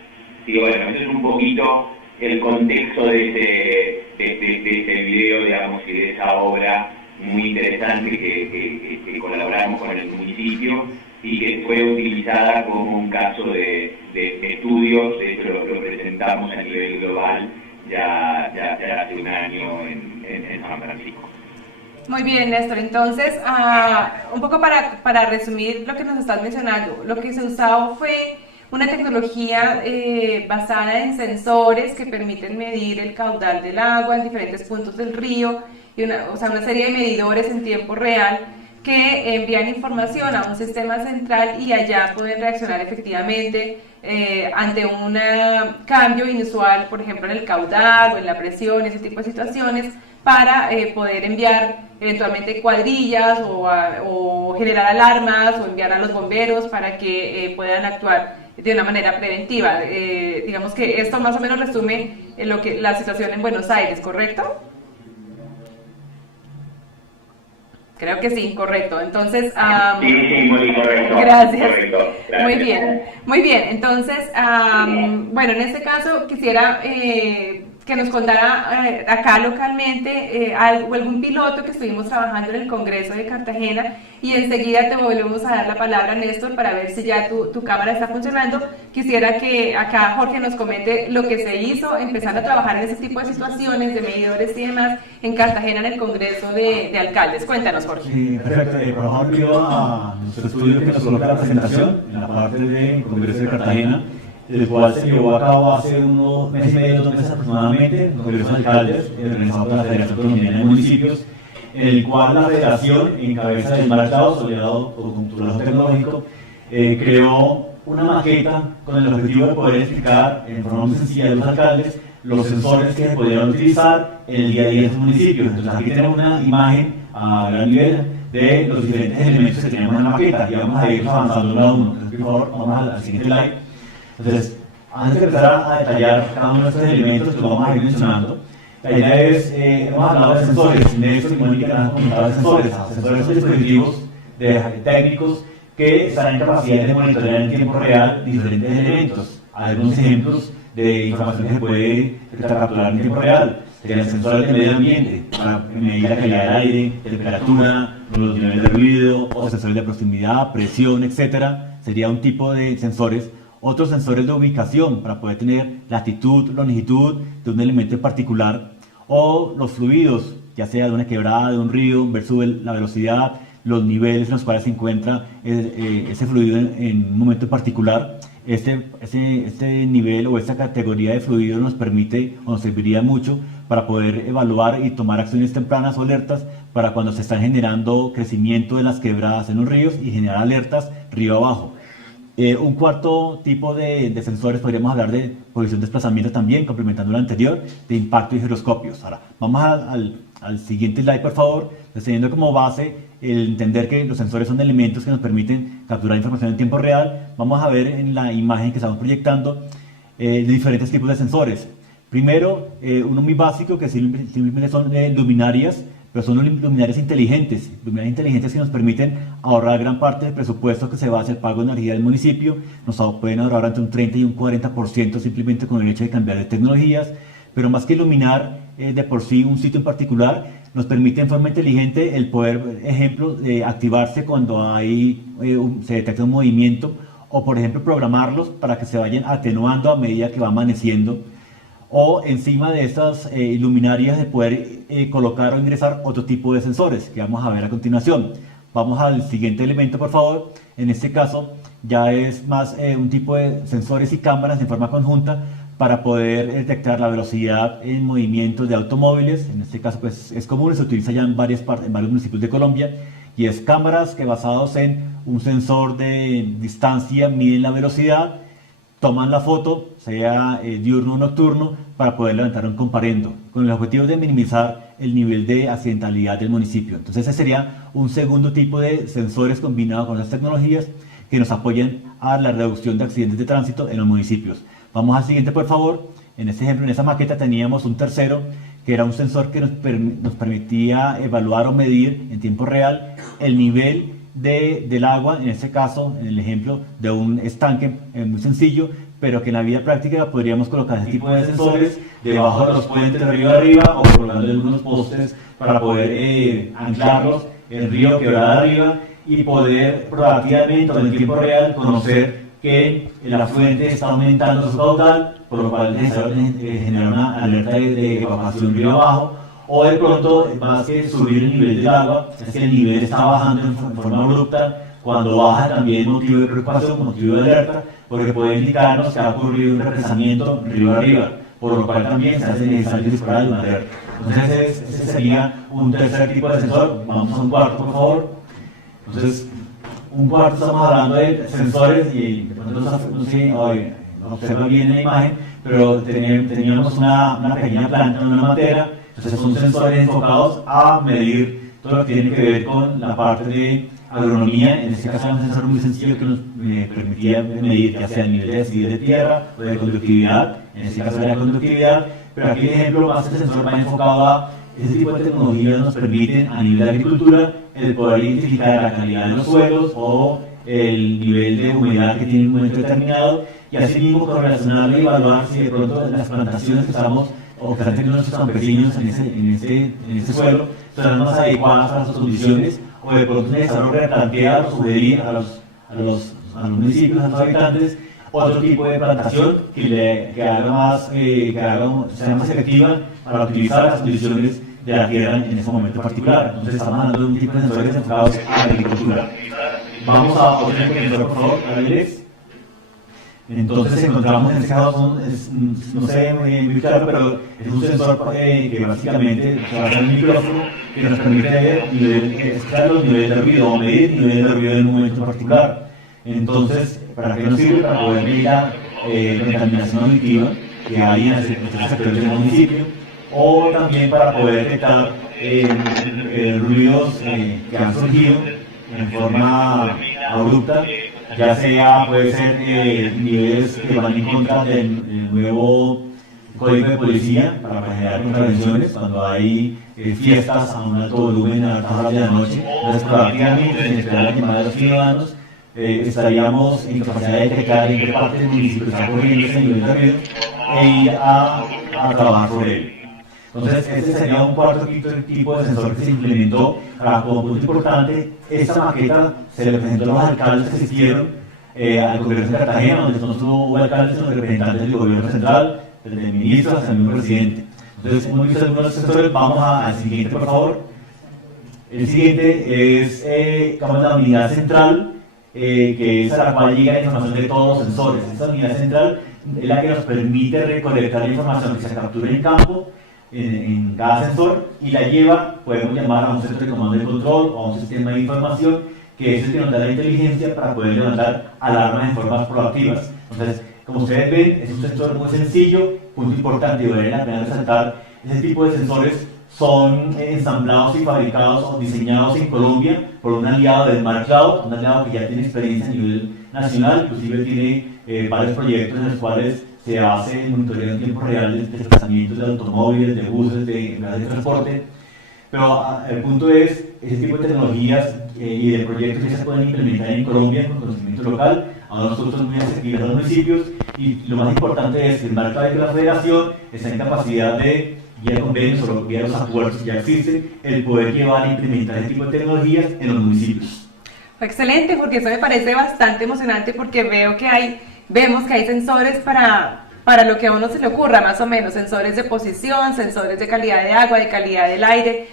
Y bueno, eso es un poquito el contexto de este video, digamos, y de esa obra muy interesante que colaboramos con el municipio, y que fue utilizada como un caso de estudios. De hecho lo presentamos a nivel global ya hace un año en San Francisco. Muy bien, Néstor. Entonces, un poco para resumir lo que nos estás mencionando, lo que se usaba fue una tecnología basada en sensores que permiten medir el caudal del agua en diferentes puntos del río, y una serie de medidores en tiempo real que envían información a un sistema central, y allá pueden reaccionar efectivamente ante un cambio inusual, por ejemplo en el caudal o en la presión, ese tipo de situaciones, para poder enviar eventualmente cuadrillas o generar alarmas, o enviar a los bomberos para que puedan actuar de una manera preventiva. Digamos que esto más o menos resume la situación en Buenos Aires, ¿correcto? Creo que sí, correcto. Entonces, Sí, muy correcto. gracias. Correcto, gracias. Muy bien. Entonces, bueno, en este caso quisiera que nos contara acá localmente algún piloto que estuvimos trabajando en el Congreso de Cartagena, y enseguida te volvemos a dar la palabra, Néstor, para ver si ya tu cámara está funcionando. Quisiera que acá Jorge nos comente lo que se hizo empezando a trabajar en ese tipo de situaciones, de medidores y demás, en Cartagena en el Congreso de Alcaldes. Cuéntanos, Jorge. Sí, perfecto. Por favor, pido a nuestro estudio que nos coloque la presentación en la parte del Congreso de Cartagena, el cual se llevó a cabo hace unos meses y medio, 2 meses aproximadamente, en el Congreso de Alcaldes, organizado por la Federación Colombiana de Municipios, en el cual la Federación, en cabeza de Mar Claus, solicitado por Control Tecnológico, creó una maqueta con el objetivo de poder explicar en forma muy sencilla a los alcaldes los sensores que se podrían utilizar en el día a día de los municipios. Entonces aquí tenemos una imagen a gran nivel de los diferentes elementos que tenemos en la maqueta, y vamos a ir avanzando uno a uno. Entonces, por favor, vamos al siguiente slide. Entonces, antes de empezar a detallar cada uno de estos elementos que vamos a ir mencionando, la idea es, hemos hablado de sensores, Néstor y Mónica nos han comentado de sensores. Sensores son dispositivos técnicos que están en capacidad de monitorear en tiempo real diferentes elementos. Hay algunos ejemplos de información que se puede capturar en tiempo real. Serían sensores de medio ambiente para medir la calidad del aire, temperatura, los niveles de ruido, o sensores de proximidad, presión, etcétera. Sería un tipo de sensores. Otros sensores de ubicación para poder tener latitud, longitud de un elemento en particular, o los fluidos, ya sea de una quebrada, de un río, versus la velocidad, los niveles en los cuales se encuentra ese fluido en un momento en particular. Este nivel o esta categoría de fluido nos permite o nos serviría mucho para poder evaluar y tomar acciones tempranas o alertas para cuando se están generando crecimiento de las quebradas en los ríos y generar alertas río abajo. Un cuarto tipo de sensores, podríamos hablar de posición de desplazamiento también, complementando lo anterior, de impacto y giroscopios. Ahora, vamos al siguiente slide, por favor, teniendo como base el entender que los sensores son elementos que nos permiten capturar información en tiempo real. Vamos a ver en la imagen que estamos proyectando diferentes tipos de sensores. Primero, uno muy básico, que simplemente son luminarias, pero son luminarias inteligentes que nos permiten ahorrar gran parte del presupuesto que se va a hacer pago de energía del municipio. Nos pueden ahorrar entre un 30 y un 40% simplemente con el hecho de cambiar de tecnologías, pero más que iluminar de por sí un sitio en particular, nos permite en forma inteligente el poder, ejemplo, activarse cuando se detecta un movimiento, o por ejemplo programarlos para que se vayan atenuando a medida que va amaneciendo, o encima de estas luminarias de poder colocar o ingresar otro tipo de sensores que vamos a ver a continuación. Vamos al siguiente elemento, por favor. En este caso ya es más un tipo de sensores y cámaras en forma conjunta para poder detectar la velocidad en movimientos de automóviles. En este caso pues es común, se utiliza ya en varios municipios de Colombia, y es cámaras que, basados en un sensor de distancia, miden la velocidad, toman la foto, sea diurno o nocturno, para poder levantar un comparendo, con el objetivo de minimizar el nivel de accidentalidad del municipio. Entonces ese sería un segundo tipo de sensores combinados con las tecnologías que nos apoyan a la reducción de accidentes de tránsito en los municipios. Vamos al siguiente, por favor. En este ejemplo, en esa maqueta teníamos un tercero, que era un sensor que nos permitía evaluar o medir en tiempo real el nivel del agua, en este caso, en el ejemplo de un estanque muy sencillo, pero que en la vida práctica podríamos colocar ese tipo de sensores debajo de los puentes de río arriba, o colocando algunos postes para poder anclarlos en río quebrada arriba, y poder proactivamente o en tiempo real conocer que la fuente está aumentando su caudal, por lo cual es necesario generar una alerta de evacuación río abajo, o de pronto, más que subir el nivel del agua, es que el nivel está bajando en forma abrupta. Cuando baja también es motivo de preocupación, motivo de alerta, porque puede indicarnos que ha ocurrido un represamiento río arriba, por lo cual también se hace necesario disparar de una alerta. Entonces ese sería un tercer tipo de sensor. Vamos a un cuarto, por favor. Entonces, un cuarto, estamos hablando de sensores, y de pronto no sé, no observa bien la imagen, pero teníamos una pequeña planta, una matera. Entonces son sensores enfocados a medir todo lo que tiene que ver con la parte de agronomía. En este caso era un sensor muy sencillo que nos permitía medir ya sea el nivel de acidez de tierra o de conductividad. En este caso era conductividad, pero aquí el ejemplo más, este sensor va enfocado a ese tipo de tecnologías nos permiten a nivel de agricultura el poder identificar la calidad de los suelos o el nivel de humedad que tiene en un momento determinado, y así mismo correlacionar y evaluar si de pronto las plantaciones que estamos o que están teniendo nuestros campesinos en ese suelo son más adecuadas a las condiciones, o de pronto es necesario replantear o sugerir a los municipios, a los habitantes, otro tipo de plantación que sea más efectiva para optimizar las condiciones de la tierra en ese momento particular. Entonces estamos hablando de un tipo de sensores enfocados a la agricultura. Vamos a otro sensor, por favor, Alex. Entonces encontramos en este caso, no sé muy claro, pero es un sensor que básicamente se basa en un micrófono que nos permite ver los niveles de ruido o medir niveles de ruido en un momento particular. Entonces, ¿para qué nos sirve? Para poder medir la contaminación auditiva que hay en estos sectores del municipio, o también para poder detectar ruidos que han surgido en forma abrupta, ya sea, puede ser niveles que van en contra del nuevo código de policía para generar contravenciones cuando hay fiestas a un alto volumen a altas horas de la noche. Entonces, proactivamente, sin esperar la llamada de los ciudadanos, estaríamos en capacidad de detectar en qué parte del municipio está corriendo ese nivel de ruido e ir a trabajar sobre él. Entonces, este sería un cuarto tipo de sensor que se implementó. Como punto importante, esta maqueta se le presentó a los alcaldes que asistieron al Congreso de Cartagena, donde no solo hubo alcaldes, sino representantes del gobierno central, desde el ministro hasta el mismo presidente. Entonces, hemos visto algunos de los sensores. Vamos al siguiente, por favor. El siguiente es la unidad central, que es a la cual llega la información de todos los sensores. Esta unidad central es la que nos permite recolectar la información que se captura en campo, en cada sensor, y la lleva, podemos llamar a un centro de comando y control o a un sistema de información, que es el que nos da la inteligencia para poder levantar alarmas en formas proactivas. Entonces, como ustedes ven, es un sensor muy sencillo. Punto importante y vale la pena resaltar: ese tipo de sensores son ensamblados y fabricados o diseñados en Colombia por un aliado de Smart Cloud, un aliado que ya tiene experiencia a nivel nacional, inclusive tiene varios proyectos en los cuales se hace el monitoreo en tiempo real de desplazamientos de automóviles, de buses, de transporte. Pero el punto es, ese tipo de tecnologías y de proyectos que se pueden implementar en Colombia con conocimiento local, a nosotros muy accesibles a los municipios, y lo más importante es que el marco de la federación está en capacidad de, vía convenios o vía los acuerdos que ya existen, el poder llevar a implementar ese tipo de tecnologías en los municipios. Excelente, porque eso me parece bastante emocionante, porque vemos que hay sensores para lo que a uno se le ocurra, más o menos, sensores de posición, sensores de calidad de agua, de calidad del aire,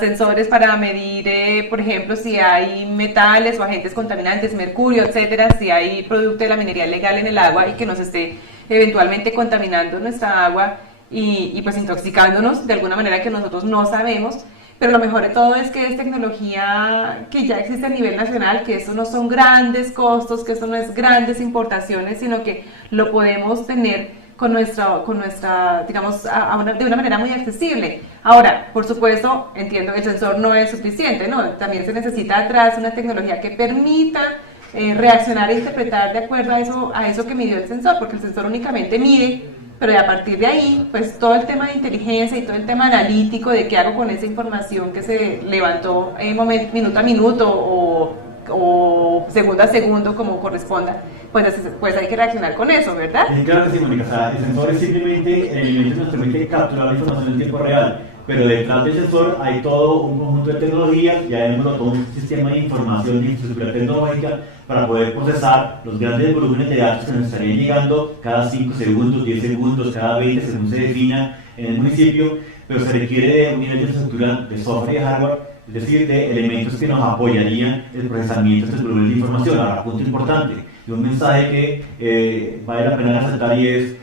sensores para medir, por ejemplo, si hay metales o agentes contaminantes, mercurio, etcétera, si hay producto de la minería ilegal en el agua y que nos esté eventualmente contaminando nuestra agua y pues intoxicándonos de alguna manera que nosotros no sabemos. Pero lo mejor de todo es que es tecnología que ya existe a nivel nacional, que eso no son grandes costos, que eso no es grandes importaciones, sino que lo podemos tener con nuestra digamos, de una manera muy accesible. Ahora, por supuesto, entiendo que el sensor no es suficiente, ¿no? También se necesita atrás una tecnología que permita reaccionar e interpretar de acuerdo a eso que midió el sensor, porque el sensor únicamente mide, pero a partir de ahí, pues todo el tema de inteligencia y todo el tema analítico de qué hago con esa información que se levantó minuto a minuto o segundo a segundo, como corresponda, pues hay que reaccionar con eso, ¿verdad? Claro que sí, Mónica. O sea, el sensor es simplemente el elemento que nos permite capturar la información en tiempo real, pero detrás del sensor hay todo un conjunto de tecnologías, ya hemos todo un sistema de información de infraestructura tecnológica para poder procesar los grandes volúmenes de datos que nos estarían llegando cada 5 segundos, 10 segundos, cada 20, según se defina en el municipio, pero se requiere de un nivel de infraestructura de software y hardware, es decir, de elementos que nos apoyarían el procesamiento de estos volúmenes de información. Ahora, punto importante, y un mensaje que vale la pena resaltar, y es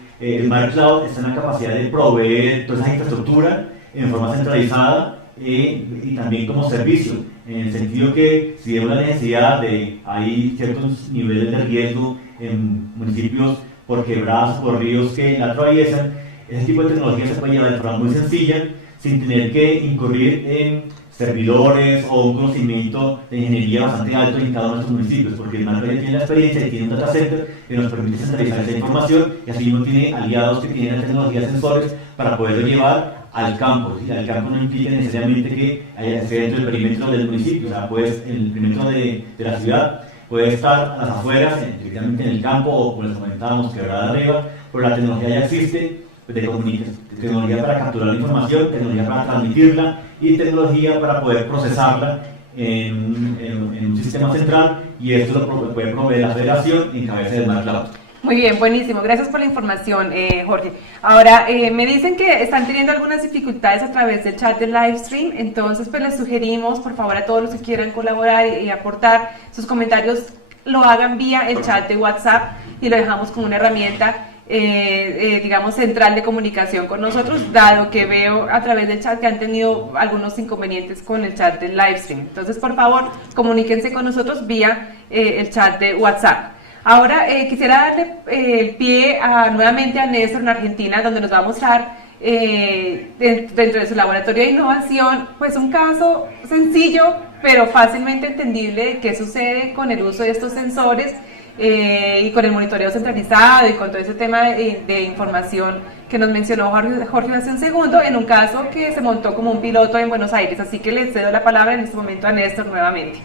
Smart Cloud está en la capacidad de proveer toda esa infraestructura en forma centralizada y también como servicio, en el sentido que si hay una necesidad hay ciertos niveles de riesgo en municipios por quebradas, por ríos que la atraviesan, ese tipo de tecnología se puede llevar de forma muy sencilla, sin tener que incurrir en servidores o un conocimiento de ingeniería bastante alto en cada uno de estos municipios, porque el marco ya tiene la experiencia y tiene un data center que nos permite centralizar esa información, y así mismo tiene aliados que tienen la tecnología de sensores para poderlo llevar al campo. ¿Sí? Al campo no implica necesariamente que esté dentro del perímetro del municipio, o sea, pues el perímetro de la ciudad puede estar a las afueras, directamente en el campo, o como les comentábamos, quebrada arriba, pero la tecnología ya existe, de comunicación, tecnología para capturar la información, tecnología para transmitirla y tecnología para poder procesarla en un sistema central, y esto lo puede proveer la federación en cabeza de Smart Cloud. Muy bien, buenísimo. Gracias por la información, Jorge. Ahora, me dicen que están teniendo algunas dificultades a través del chat del live stream, entonces pues les sugerimos, por favor, a todos los que quieran colaborar y aportar sus comentarios, lo hagan vía el chat de WhatsApp y lo dejamos como una herramienta, digamos, central de comunicación con nosotros, dado que veo a través del chat que han tenido algunos inconvenientes con el chat del live stream. Entonces, por favor, comuníquense con nosotros vía el chat de WhatsApp. Ahora quisiera darle el pie nuevamente a Néstor en Argentina, donde nos va a mostrar dentro de su laboratorio de innovación, pues un caso sencillo pero fácilmente entendible de qué sucede con el uso de estos sensores y con el monitoreo centralizado y con todo ese tema de información que nos mencionó Jorge hace un segundo, en un caso que se montó como un piloto en Buenos Aires. Así que le cedo la palabra en este momento a Néstor nuevamente.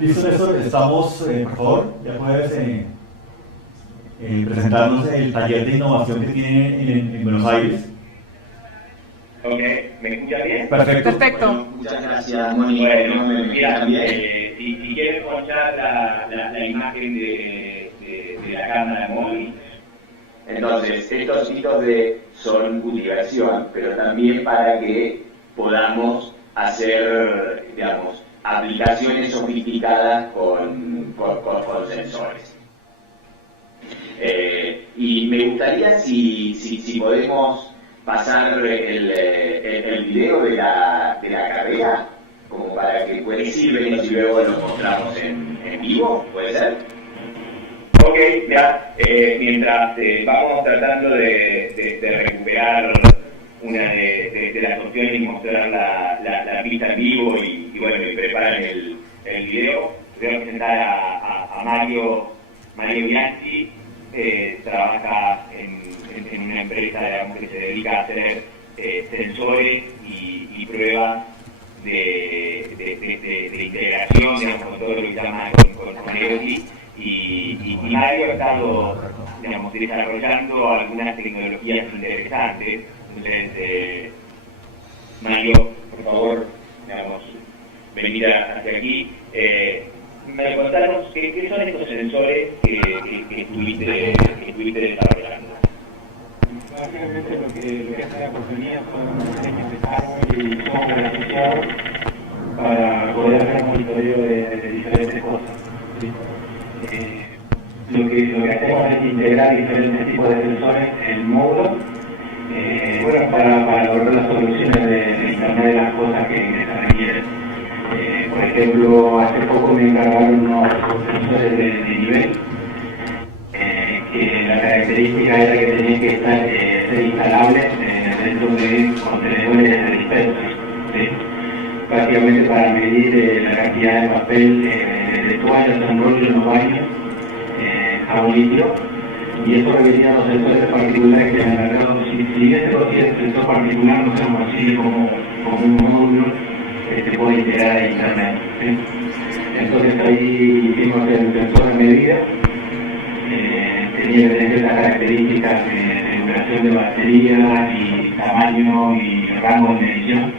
Listo, Néstor, estamos, por favor, ya puedes presentarnos el taller de innovación que tiene en Buenos Aires. Ok, ¿me escucha bien? Perfecto. Perfecto. Bueno, muchas gracias, Mónica. Bueno, mira, También. si quieres mostrar la imagen de la cámara móvil. Entonces, estos hitos son diversión, pero también para que podamos hacer, digamos, aplicaciones sofisticadas con sensores. Y me gustaría si podemos pasar el video de la carrera, como para que puede sirven y luego lo mostramos en vivo, ¿puede ser? Ok, ya, mientras vamos tratando de recuperar una de las opciones y mostrar la pista en vivo y bueno, y preparan el video, voy a presentar a Mario Bianchi. Trabaja en una empresa, digamos, que se dedica a hacer sensores y pruebas de integración, digamos, con todo lo que llama con IoT, y Mario ha estado, digamos, desarrollando algunas tecnologías interesantes. Entonces, Mario, por favor, digamos, venir hacia aquí. Me contanos qué son estos sensores que estuviste desarrollando. Básicamente lo que hace la compañía son diseños de hardware y software asociados para poder hacer monitoreo de diferentes cosas. ¿Sí? Lo que hacemos es integrar diferentes tipos de sensores en módulos, bueno, para lograr las soluciones de Internet de las cosas que se requieren. Por ejemplo, hace poco me encargaron unos sensores de nivel, que la característica era que tenían que ser instalables dentro de contenedores de dispensos, ¿sí? Básicamente para medir la cantidad de papel de toallas en rollo en los baños, jabón líquido, y eso requería los sensores particulares que en el mercado, si bien se consigue el sensor particular, no se consigue como un módulo que se puede integrar a Internet, ¿sí? Entonces ahí hicimos el sensor a medida, tenía ciertas características de duración de batería y tamaño y rango de medición,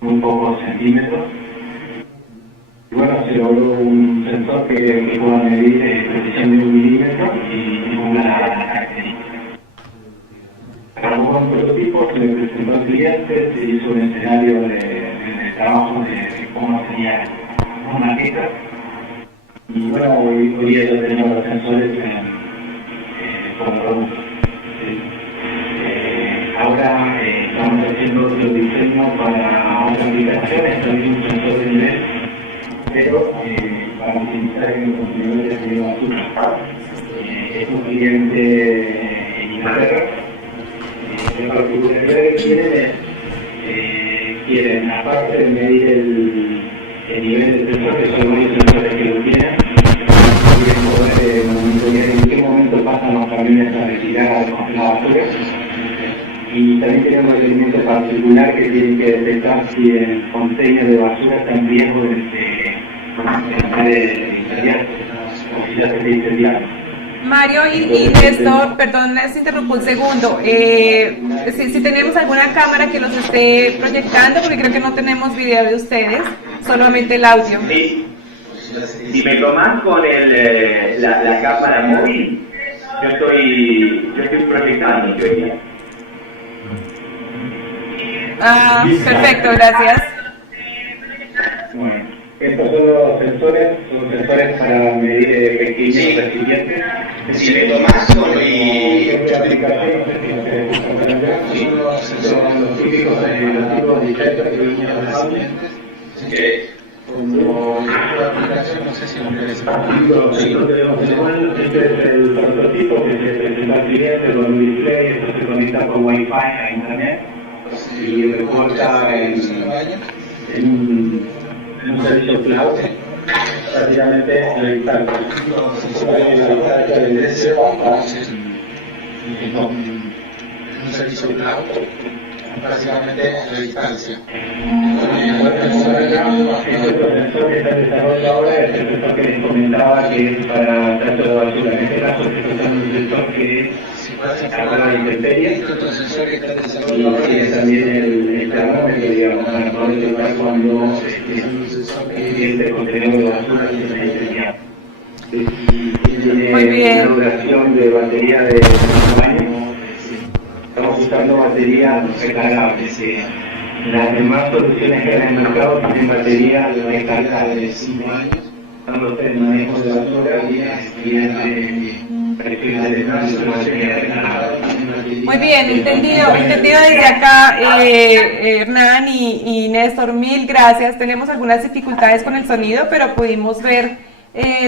muy pocos centímetros. Y bueno, se logró un sensor que pueda medir precisión de 1 milímetro y una característica. Trabajó un prototipo, se le presentó al cliente, se hizo un escenario de trabajo de cómo sería una maqueta. Y bueno, hoy día ya tenemos los sensores como productos. ¿Sí? Ahora estamos haciendo otro diseño para otras aplicaciones, también un sensor de nivel, pero para utilizar en los consumidores de basura. Es un cliente en Inglaterra. La particularidad que quieren, aparte de medir el nivel del sensor, que son varios sensores que lo tienen, quieren poder monitorear en qué momento pasan los camiones a retirar basura. Y también tenemos elementos para circular que tienen que detectar si el contenedor de basura está en riesgo de incendiar o si ya se está incendiando. Mario y Néstor, perdón, les interrumpo un segundo. Si tenemos alguna cámara que los esté proyectando, porque creo que no tenemos video de ustedes, solamente el audio. Sí. Si me tomás con la cámara móvil, yo estoy proyectando en teoría. Ah, perfecto, gracias. Bueno, estos son sensores para medir pequeños recipientes. Si me tomás con mi... Esta aplicación, no sé si ustedes están acá, son los típicos discretos que vienen de audio. Como esta aplicación, no sé si ustedes este es el prototipo que se presentó al cliente con un display, esto se conecta por Wi-Fi a internet y reporta en un servicio cloud prácticamente a la distancia. La distancia del deseo hasta un servicio cloud prácticamente a la distancia. Estos sensores que están desarrollando ahora es el sensor que les comentaba que es para trato de basura. En este caso se usa un sensor que es a prueba de intemperies y tiene también el termómetro, digamos, para poder detectar cuando el contenedor de basura se incendia. Muy bien. Tiene una duración de batería de 5 años. Estamos usando baterías recargables. Las demás soluciones que hay en el mercado tienen baterías recargables de 5 años. Cuando ustedes manejan de basura y Muy bien, entendido desde acá, Hernán y Néstor, mil gracias. Tenemos algunas dificultades con el sonido, pero pudimos ver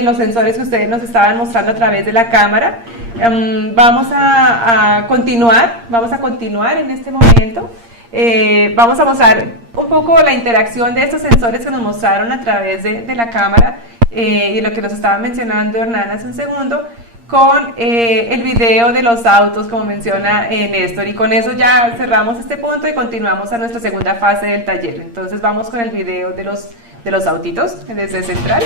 los sensores que ustedes nos estaban mostrando a través de la cámara. Vamos a continuar en este momento. Vamos a mostrar un poco la interacción de estos sensores que nos mostraron a través de la cámara y lo que nos estaba mencionando Hernán hace un segundo, con el video de los autos, como menciona Néstor, y con eso ya cerramos este punto y continuamos a nuestra segunda fase del taller. Entonces vamos con el video de los autitos desde central.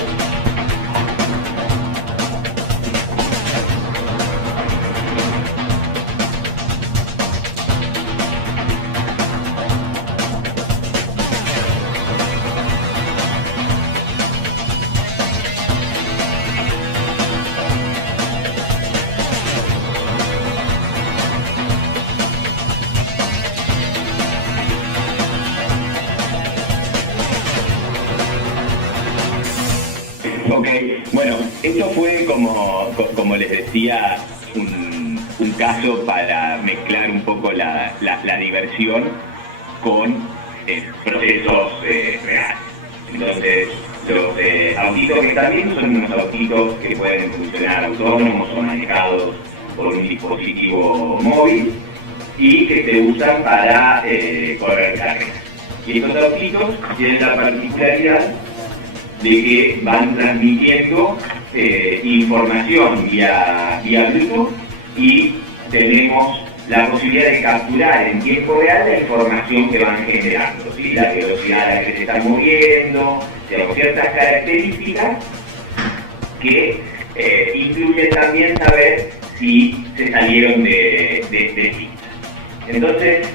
Ok, bueno, esto fue como les decía, un caso para mezclar un poco la diversión con procesos reales. Entonces, los autitos que también son unos autitos que pueden funcionar autónomos o manejados por un dispositivo móvil y que se usan para correr carreras. Y estos autitos tienen la particularidad de que van transmitiendo información vía Bluetooth y tenemos la posibilidad de capturar en tiempo real la información que van generando, ¿sí? La velocidad a la que se están moviendo, digamos, ciertas características que incluyen también saber si se salieron de pista. Entonces,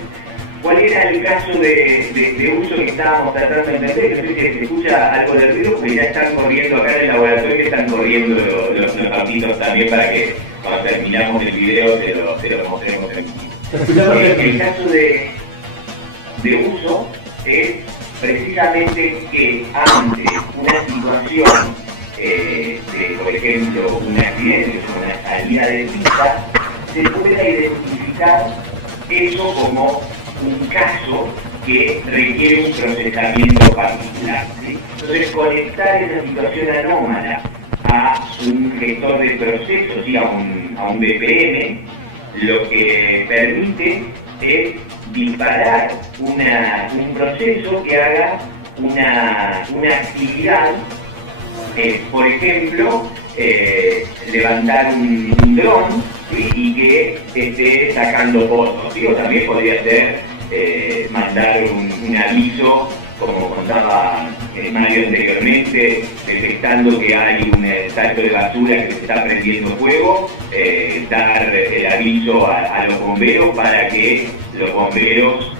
¿cuál era el caso de uso que estábamos tratando de entender? Yo sé que se escucha algo de ruido, porque ya están corriendo acá en el laboratorio, que están corriendo los autitos también para que cuando terminamos el video se lo mostremos en vivo. El caso de uso es precisamente que ante una situación por ejemplo, un accidente o una salida de pista, se pueda identificar eso como un caso que requiere un procesamiento particular, ¿sí? Entonces, conectar esa situación anómala a un gestor de procesos, ¿sí? a un BPM, lo que permite es disparar un proceso que haga una actividad, por ejemplo, levantar un dron, y que esté sacando fotos. Digo, también podría ser mandar un aviso, como contaba Mario anteriormente, detectando que hay un tacho de basura que se está prendiendo fuego, dar el aviso a los bomberos para que los bomberos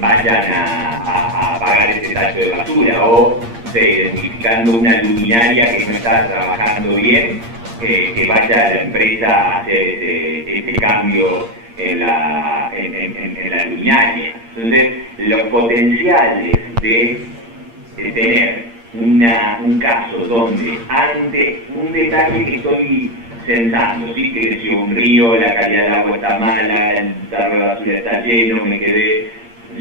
vayan a apagar ese tacho de basura, o identificando una luminaria que no está trabajando bien, que vaya a la empresa a hacer ese cambio en la luminaria. Entonces, los potenciales de tener un caso donde ante un detalle que estoy pensando, ¿sí? Que si un río, la calidad del agua está mala, el tarro de basura está lleno, me quedé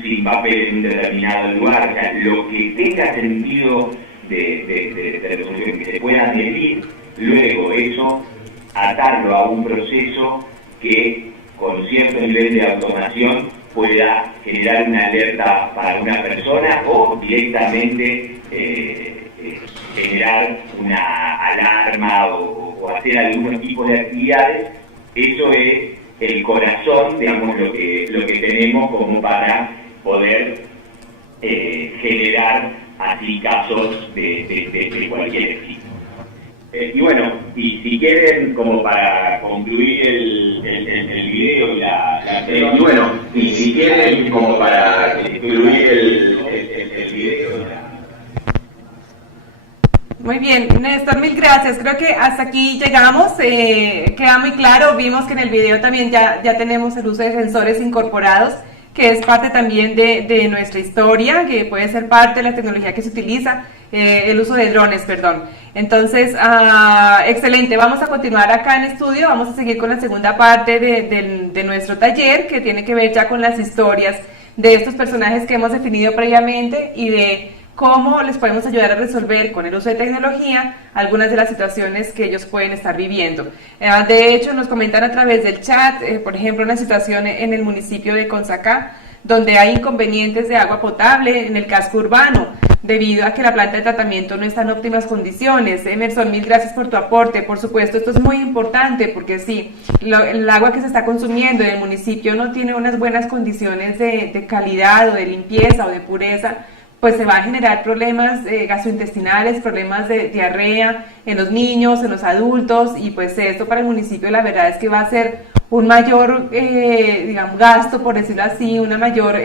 sin papel en un determinado lugar, o sea, lo que tenga sentido de resolución, que se pueda medir, luego eso atarlo a un proceso que con cierto nivel de automación pueda generar una alerta para una persona o directamente generar una alarma o hacer algún tipo de actividades. Eso es el corazón, digamos, lo que tenemos como para poder generar así casos de cualquier tipo. Y bueno, y si quieren, como para concluir el video y y si quieren, como para concluir el video. Muy bien, Néstor, mil gracias. Creo que hasta aquí llegamos, queda muy claro. Vimos que en el video también ya tenemos el uso de sensores incorporados, que es parte también de nuestra historia, que puede ser parte de la tecnología que se utiliza, el uso de drones, perdón. Entonces, excelente, vamos a continuar acá en estudio, vamos a seguir con la segunda parte de nuestro taller, que tiene que ver ya con las historias de estos personajes que hemos definido previamente y de cómo les podemos ayudar a resolver con el uso de tecnología algunas de las situaciones que ellos pueden estar viviendo. De hecho, nos comentan a través del chat, por ejemplo, una situación en el municipio de Consacá, donde hay inconvenientes de agua potable en el casco urbano, debido a que la planta de tratamiento no está en óptimas condiciones. Emerson, mil gracias por tu aporte. Por supuesto, esto es muy importante porque sí, el agua que se está consumiendo en el municipio no tiene unas buenas condiciones de calidad o de limpieza o de pureza, pues se van a generar problemas gastrointestinales, problemas de diarrea en los niños, en los adultos, y pues esto para el municipio la verdad es que va a ser un mayor, digamos, gasto, por decirlo así, una mayor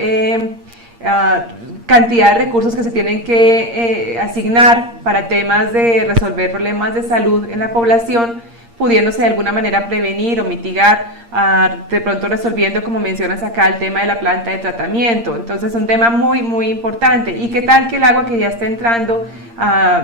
cantidad de recursos que se tienen que asignar para temas de resolver problemas de salud en la población, pudiéndose de alguna manera prevenir o mitigar, de pronto resolviendo, como mencionas acá, el tema de la planta de tratamiento. Entonces es un tema muy, muy importante. ¿Y qué tal que el agua que ya está entrando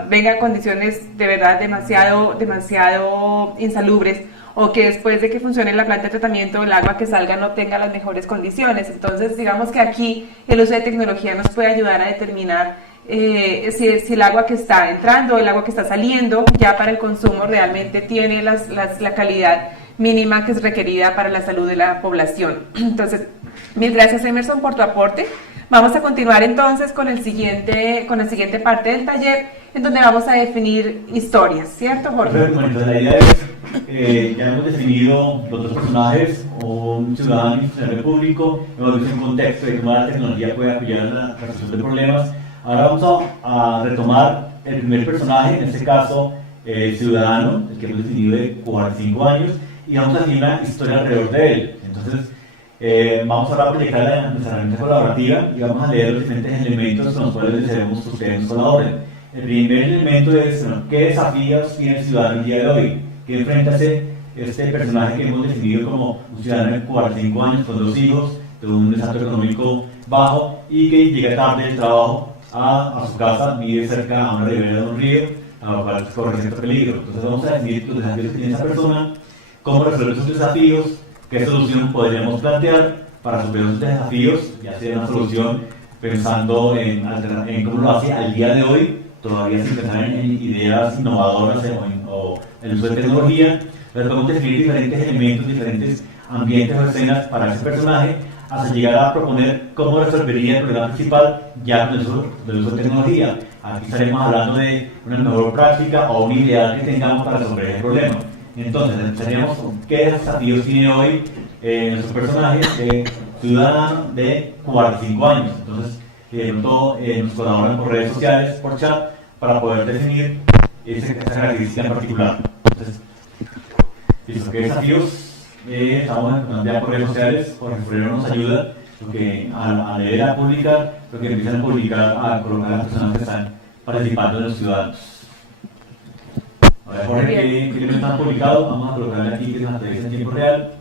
venga a condiciones de verdad demasiado insalubres, o que después de que funcione la planta de tratamiento el agua que salga no tenga las mejores condiciones? Entonces digamos que aquí el uso de tecnología nos puede ayudar a determinar si el agua que está entrando, el agua que está saliendo ya para el consumo realmente tiene la calidad mínima que es requerida para la salud de la población. Entonces, mil gracias, Emerson, por tu aporte. Vamos a continuar entonces con la siguiente parte del taller, en donde vamos a definir historias, ¿cierto, Jorge? Bueno, la idea es, ya hemos definido los dos personajes, un ciudadano y un funcionario público, hemos visto un contexto de cómo la tecnología puede apoyar en la resolución de problemas. Ahora vamos a retomar el primer personaje, en este caso el ciudadano, el que hemos definido de 45 años, y vamos a definir una historia alrededor de él. Entonces, vamos ahora a aplicar nuestra herramienta colaborativa y vamos a leer los diferentes elementos con los cuales deseamos que ustedes nos colaboren. El primer elemento es, bueno, ¿qué desafíos tiene el ciudadano el día de hoy? ¿Qué enfrenta este personaje que hemos definido como un ciudadano de 45 años con 2 hijos, de un estatus económico bajo y que llega tarde del trabajo a su casa, vive cerca a una ribera de un río, a lo cual corre cierto peligro? Entonces vamos a definir los desafíos que tiene esa persona, cómo resolver esos desafíos, qué solución podríamos plantear para superar esos desafíos, ya sea una solución pensando en cómo lo hace al día de hoy, todavía sin pensar en ideas innovadoras o en el uso de tecnología, pero podemos definir diferentes elementos, diferentes ambientes o escenas para ese personaje, hasta llegar a proponer cómo resolvería el problema principal ya con el uso de tecnología. Aquí estaremos hablando de una mejor práctica o un ideal que tengamos para resolver el problema. Entonces, empezaríamos con qué desafíos tiene hoy nuestro personaje ciudadano de 45 años. Entonces, nos colaboran por redes sociales, por chat, para poder definir esa característica en particular. Entonces, listo, ¿qué desafíos estamos encontrando ya por redes sociales? Jorge Forero nos ayuda, porque a leer, a publicar, lo que empiezan a publicar, a colocar a las personas que están participando en los ciudadanos. A ver, Jorge, ¿qué elementos han publicado? Vamos a colocarle aquí que es una televisión en tiempo real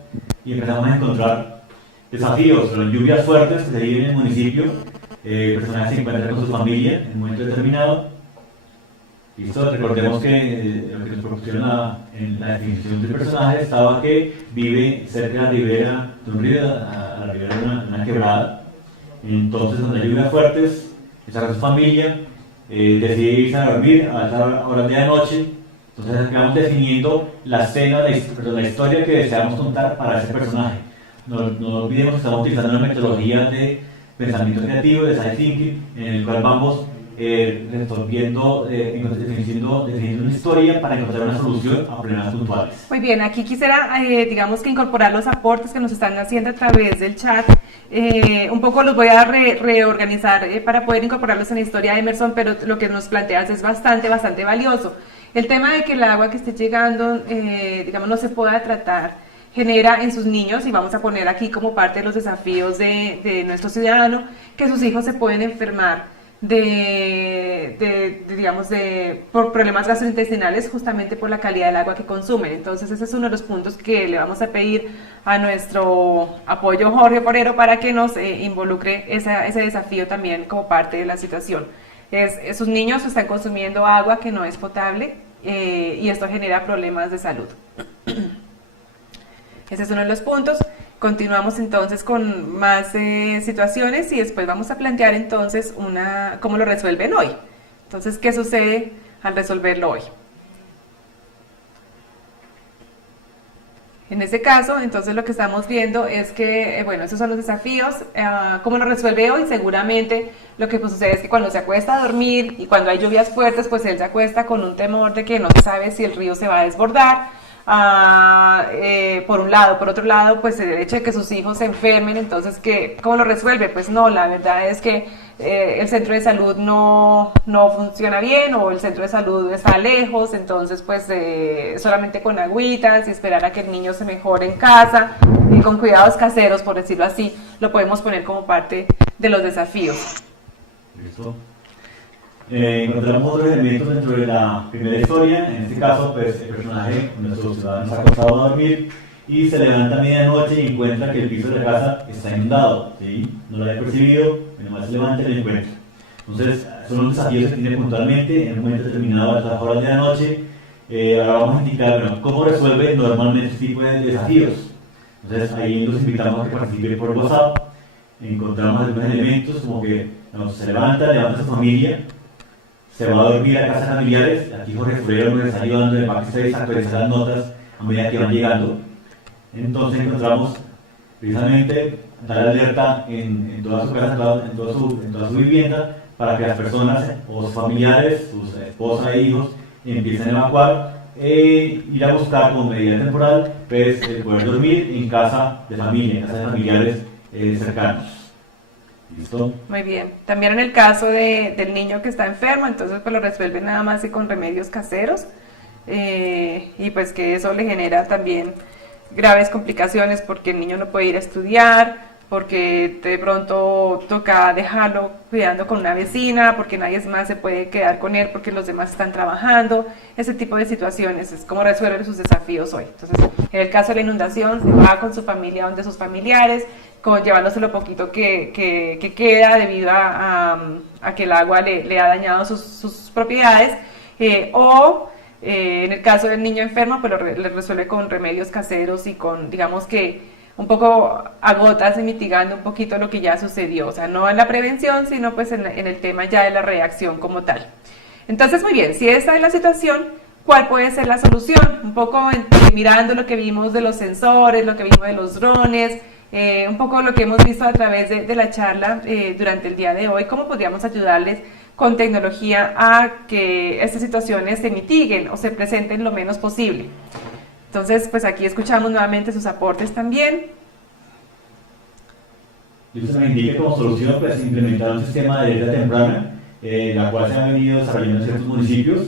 y empezamos a encontrar desafíos, pero lluvias fuertes que se viven en el municipio, personas se encuentran con su familia en un momento determinado. Listo, recordemos que lo que nos propusieron en la definición del personaje estaba que vive cerca de la ribera de un río, a la ribera de una quebrada. Entonces, donde hay lluvias fuertes, está con su familia, decide irse a dormir a altas horas de la noche. Entonces, acabamos definiendo la escena, la historia que deseamos contar para ese personaje. No olvidemos que estamos utilizando una metodología de pensamiento creativo, de design thinking, en el cual vamos resolviendo, definiendo una historia para encontrar una solución a problemas puntuales. Muy bien, aquí quisiera, digamos que incorporar los aportes que nos están haciendo a través del chat. Un poco los voy a reorganizar para poder incorporarlos en la historia de Emerson, pero lo que nos planteas es bastante valioso. El tema de que el agua que esté llegando, digamos, no se pueda tratar, genera en sus niños, y vamos a poner aquí como parte de los desafíos de nuestro ciudadano, que sus hijos se pueden enfermar por problemas gastrointestinales, justamente por la calidad del agua que consumen. Entonces ese es uno de los puntos que le vamos a pedir a nuestro apoyo Jorge Forero para que nos involucre ese desafío también como parte de la situación. Sus niños están consumiendo agua que no es potable y esto genera problemas de salud. Ese es uno de los puntos. Continuamos entonces con más situaciones y después vamos a plantear entonces cómo lo resuelven hoy. Entonces, ¿qué sucede al resolverlo hoy? En este caso, entonces lo que estamos viendo es que, bueno, esos son los desafíos. ¿Cómo lo resuelve hoy? Seguramente lo que sucede es que cuando se acuesta a dormir y cuando hay lluvias fuertes, pues él se acuesta con un temor de que no se sabe si el río se va a desbordar. Por un lado, por otro lado, pues el hecho de que sus hijos se enfermen, entonces, ¿cómo lo resuelve? Pues no, la verdad es que el centro de salud no funciona bien, o el centro de salud está lejos, entonces pues solamente con agüitas y esperar a que el niño se mejore en casa y con cuidados caseros, por decirlo así, lo podemos poner como parte de los desafíos. Listo. Encontramos otros elementos dentro de la primera historia. En este caso, pues el personaje, nuestro ciudadano, está acostado a dormir y se levanta a medianoche y encuentra que el piso de la casa está inundado, ¿sí? No lo había percibido, pero más se levanta y lo encuentra. Entonces, son los desafíos que tiene puntualmente en un momento determinado a las horas de la noche. Ahora vamos a indicar, bueno, cómo resuelve normalmente este tipo de desafíos. Entonces, ahí los invitamos a que participen por WhatsApp. Encontramos algunos elementos como que se levanta a su familia, se va a dormir a casas familiares. Aquí Jorge Forero nos está ayudando de backstage a actualizar las notas a medida que van llegando. Entonces encontramos precisamente dar alerta en toda su casa, en toda su vivienda, para que las personas o sus familiares, sus esposas e hijos empiecen a evacuar, ir a buscar como medida temporal, pues poder dormir en casa de familia, en casas de familiares cercanos. ¿Listo? Muy bien. También en el caso del niño que está enfermo, entonces pues lo resuelve nada más y con remedios caseros, y pues que eso le genera también graves complicaciones, porque el niño no puede ir a estudiar, porque de pronto toca dejarlo cuidando con una vecina, porque nadie más se puede quedar con él porque los demás están trabajando. Ese tipo de situaciones es como resuelven sus desafíos hoy. Entonces, en el caso de la inundación, se va con su familia donde sus familiares, llevándose lo poquito que queda debido a que el agua le ha dañado sus propiedades, en el caso del niño enfermo, pues le resuelve con remedios caseros y con, digamos que, un poco a gotas y mitigando un poquito lo que ya sucedió. O sea, no en la prevención, sino pues en el tema ya de la reacción como tal. Entonces, muy bien, si esta es la situación, ¿cuál puede ser la solución? Un poco mirando lo que vimos de los sensores, lo que vimos de los drones, un poco lo que hemos visto a través de la charla durante el día de hoy, cómo podríamos ayudarles con tecnología a que estas situaciones se mitiguen o se presenten lo menos posible. Entonces, pues aquí escuchamos nuevamente sus aportes también. Y usted me indique como solución, pues implementar un sistema de alerta temprana, la cual se ha venido desarrollando en ciertos municipios,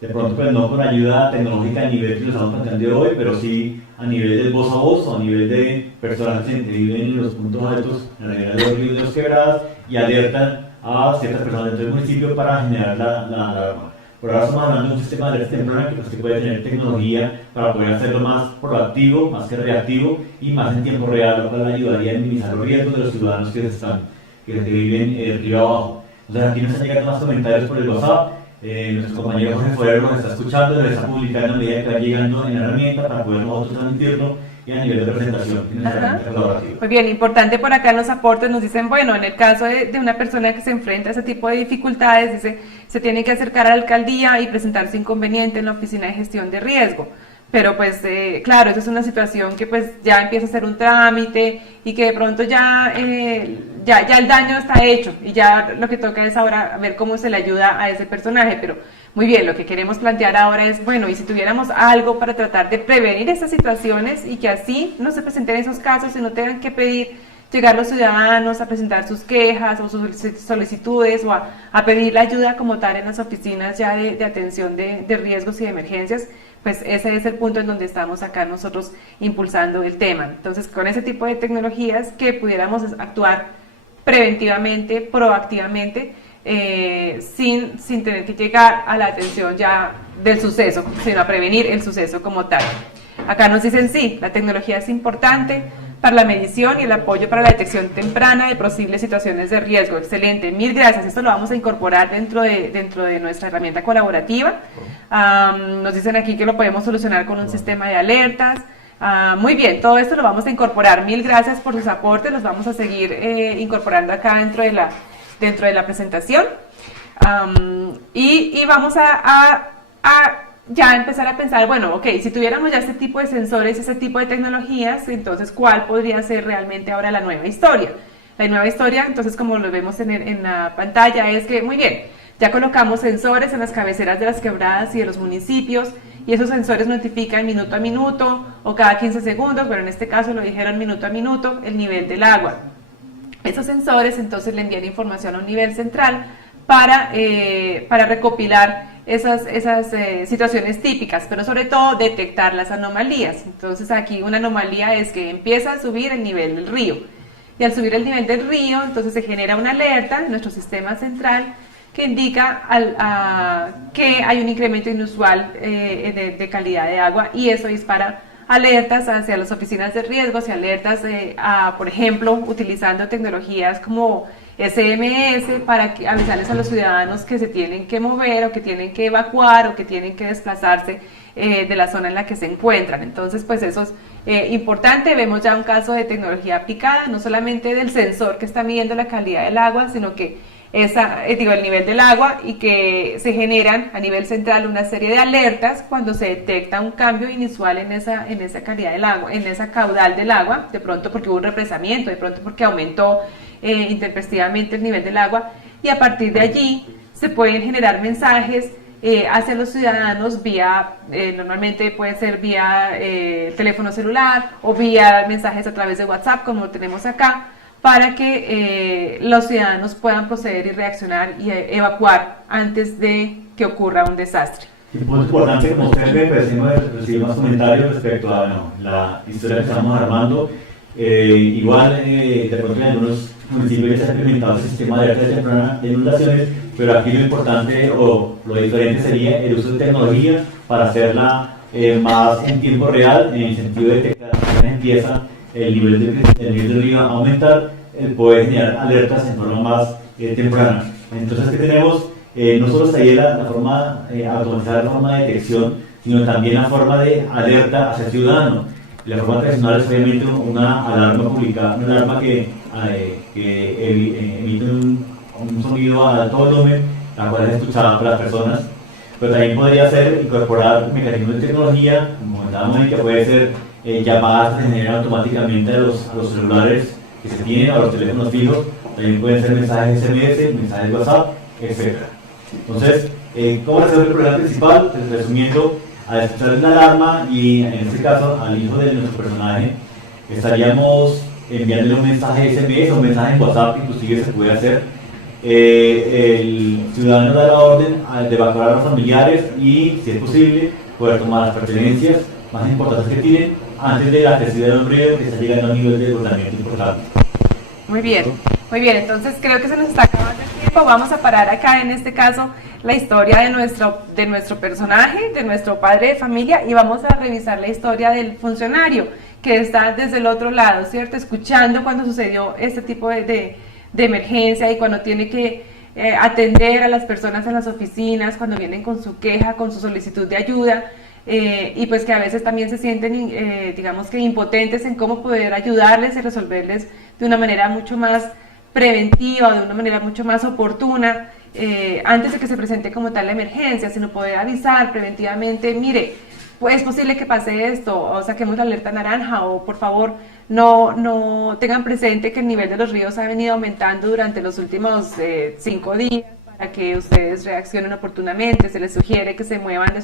de pronto pues no con ayuda tecnológica a nivel que lo estamos planteando hoy, pero sí a nivel del voz a voz o a nivel de personas que viven en los puntos altos, en la realidad de los ríos, de las quebradas, y alertan a ciertas personas dentro del municipio para generar la alarma. Por ahora estamos hablando de un sistema de alerta temprana que, pues, que puede tener tecnología para poder hacerlo más proactivo, más que reactivo y más en tiempo real, lo cual ayudaría a minimizar los riesgos de los ciudadanos que viven río abajo. Entonces aquí nos han llegado más comentarios por el WhatsApp. Nuestro compañero Jorge Forero nos está escuchando, nos está publicando a medida que va llegando en la herramienta para poder nosotros transmitirlo y a nivel de presentación en la herramienta colaborativa. Muy bien, importante por acá en los aportes nos dicen, bueno, en el caso de una persona que se enfrenta a ese tipo de dificultades, dice, se tiene que acercar a la alcaldía y presentar su inconveniente en la oficina de gestión de riesgo. Pero pues claro, eso es una situación que pues ya empieza a ser un trámite y que de pronto ya el daño está hecho y ya lo que toca es ahora ver cómo se le ayuda a ese personaje. Pero muy bien, lo que queremos plantear ahora es, bueno, y si tuviéramos algo para tratar de prevenir estas situaciones y que así no se presenten esos casos y no tengan que llegar los ciudadanos a presentar sus quejas o sus solicitudes o a pedir la ayuda como tal en las oficinas ya de atención de riesgos y de emergencias, pues ese es el punto en donde estamos acá nosotros impulsando el tema. Entonces, con ese tipo de tecnologías que pudiéramos actuar preventivamente, proactivamente, sin tener que llegar a la atención ya del suceso, sino a prevenir el suceso como tal. Acá nos dicen sí, la tecnología es importante para la medición y el apoyo para la detección temprana de posibles situaciones de riesgo. Excelente, mil gracias. Esto lo vamos a incorporar dentro de nuestra herramienta colaborativa. Nos dicen aquí que lo podemos solucionar con un sistema de alertas. Muy bien, todo esto lo vamos a incorporar. Mil gracias por sus aportes, los vamos a seguir incorporando acá dentro de la presentación. Y vamos a ya empezar a pensar, bueno, ok, si tuviéramos ya este tipo de sensores, este tipo de tecnologías, entonces, ¿cuál podría ser realmente ahora la nueva historia? La nueva historia, entonces, como lo vemos en la pantalla, es que, muy bien, ya colocamos sensores en las cabeceras de las quebradas y de los municipios, y esos sensores notifican minuto a minuto o cada 15 segundos, pero en este caso lo dijeron minuto a minuto, el nivel del agua. Esos sensores, entonces, le envían información a un nivel central para recopilar esas situaciones típicas, pero sobre todo detectar las anomalías. Entonces aquí una anomalía es que empieza a subir el nivel del río, y al subir el nivel del río, entonces se genera una alerta en nuestro sistema central que indica que hay un incremento inusual de calidad de agua, y eso dispara alertas hacia las oficinas de riesgos y alertas por ejemplo, utilizando tecnologías como SMS para avisarles a los ciudadanos que se tienen que mover o que tienen que evacuar o que tienen que desplazarse de la zona en la que se encuentran. Entonces, pues eso es importante. Vemos ya un caso de tecnología aplicada, no solamente del sensor que está midiendo la calidad del agua, sino que el nivel del agua, y que se generan a nivel central una serie de alertas cuando se detecta un cambio inusual en esa calidad del agua, en esa caudal del agua, de pronto porque hubo un represamiento, de pronto porque aumentó intempestivamente el nivel del agua, y a partir de allí se pueden generar mensajes hacia los ciudadanos vía, normalmente puede ser vía teléfono celular o vía mensajes a través de WhatsApp, como tenemos acá, para que los ciudadanos puedan proceder y reaccionar y evacuar antes de que ocurra un desastre. Es muy importante, como ustedes ven, pues recibimos más comentarios respecto a la historia que estamos armando. Igual, de pronto en algunos municipios ya se ha implementado el sistema de alerta temprana de inundaciones, pero aquí lo importante o lo diferente sería el uso de tecnología para hacerla más en tiempo real, en el sentido de detectar que empieza el nivel del río a aumentar, poder generar alertas en forma más temprana. Entonces, ¿qué tenemos? No solo está ahí la forma automatizada, la forma de detección, sino también la forma de alerta hacia el ciudadano. La forma tradicional es obviamente una alarma publicada, una alarma que emite un sonido a alto volumen, la cual es escuchada por las personas, pero también podría ser incorporar mecanismos de tecnología, como comentábamos, que puede ser llamadas que se generan automáticamente a los celulares que se tienen, a los teléfonos fijos, también pueden ser mensajes SMS, mensajes WhatsApp, etc. Entonces, ¿cómo resolver el problema principal? Pues, resumiendo, al escuchar la alarma y en este caso al hijo de nuestro personaje, estaríamos enviándole un mensaje SMS o un mensaje en WhatsApp, inclusive se puede hacer. El ciudadano da la orden de evacuar a los familiares y, si es posible, poder tomar las pertenencias más importantes que tienen antes de la crecida del río, que está llegando a un nivel de desbordamiento importante. Muy bien, entonces creo que se nos está acabando el tiempo. Vamos a parar acá, en este caso, la historia de nuestro personaje, de nuestro padre de familia, y vamos a revisar la historia del funcionario que está desde el otro lado, ¿cierto? Escuchando cuando sucedió este tipo de emergencia y cuando tiene que atender a las personas en las oficinas, cuando vienen con su queja, con su solicitud de ayuda, y pues que a veces también se sienten, digamos que impotentes en cómo poder ayudarles y resolverles de una manera mucho más preventiva, de una manera mucho más oportuna, antes de que se presente como tal la emergencia, sino poder avisar preventivamente, mire, pues es posible que pase esto, o saquemos la alerta naranja, o por favor no tengan presente que el nivel de los ríos ha venido aumentando durante los últimos 5 días, para que ustedes reaccionen oportunamente. Se les sugiere que se muevan de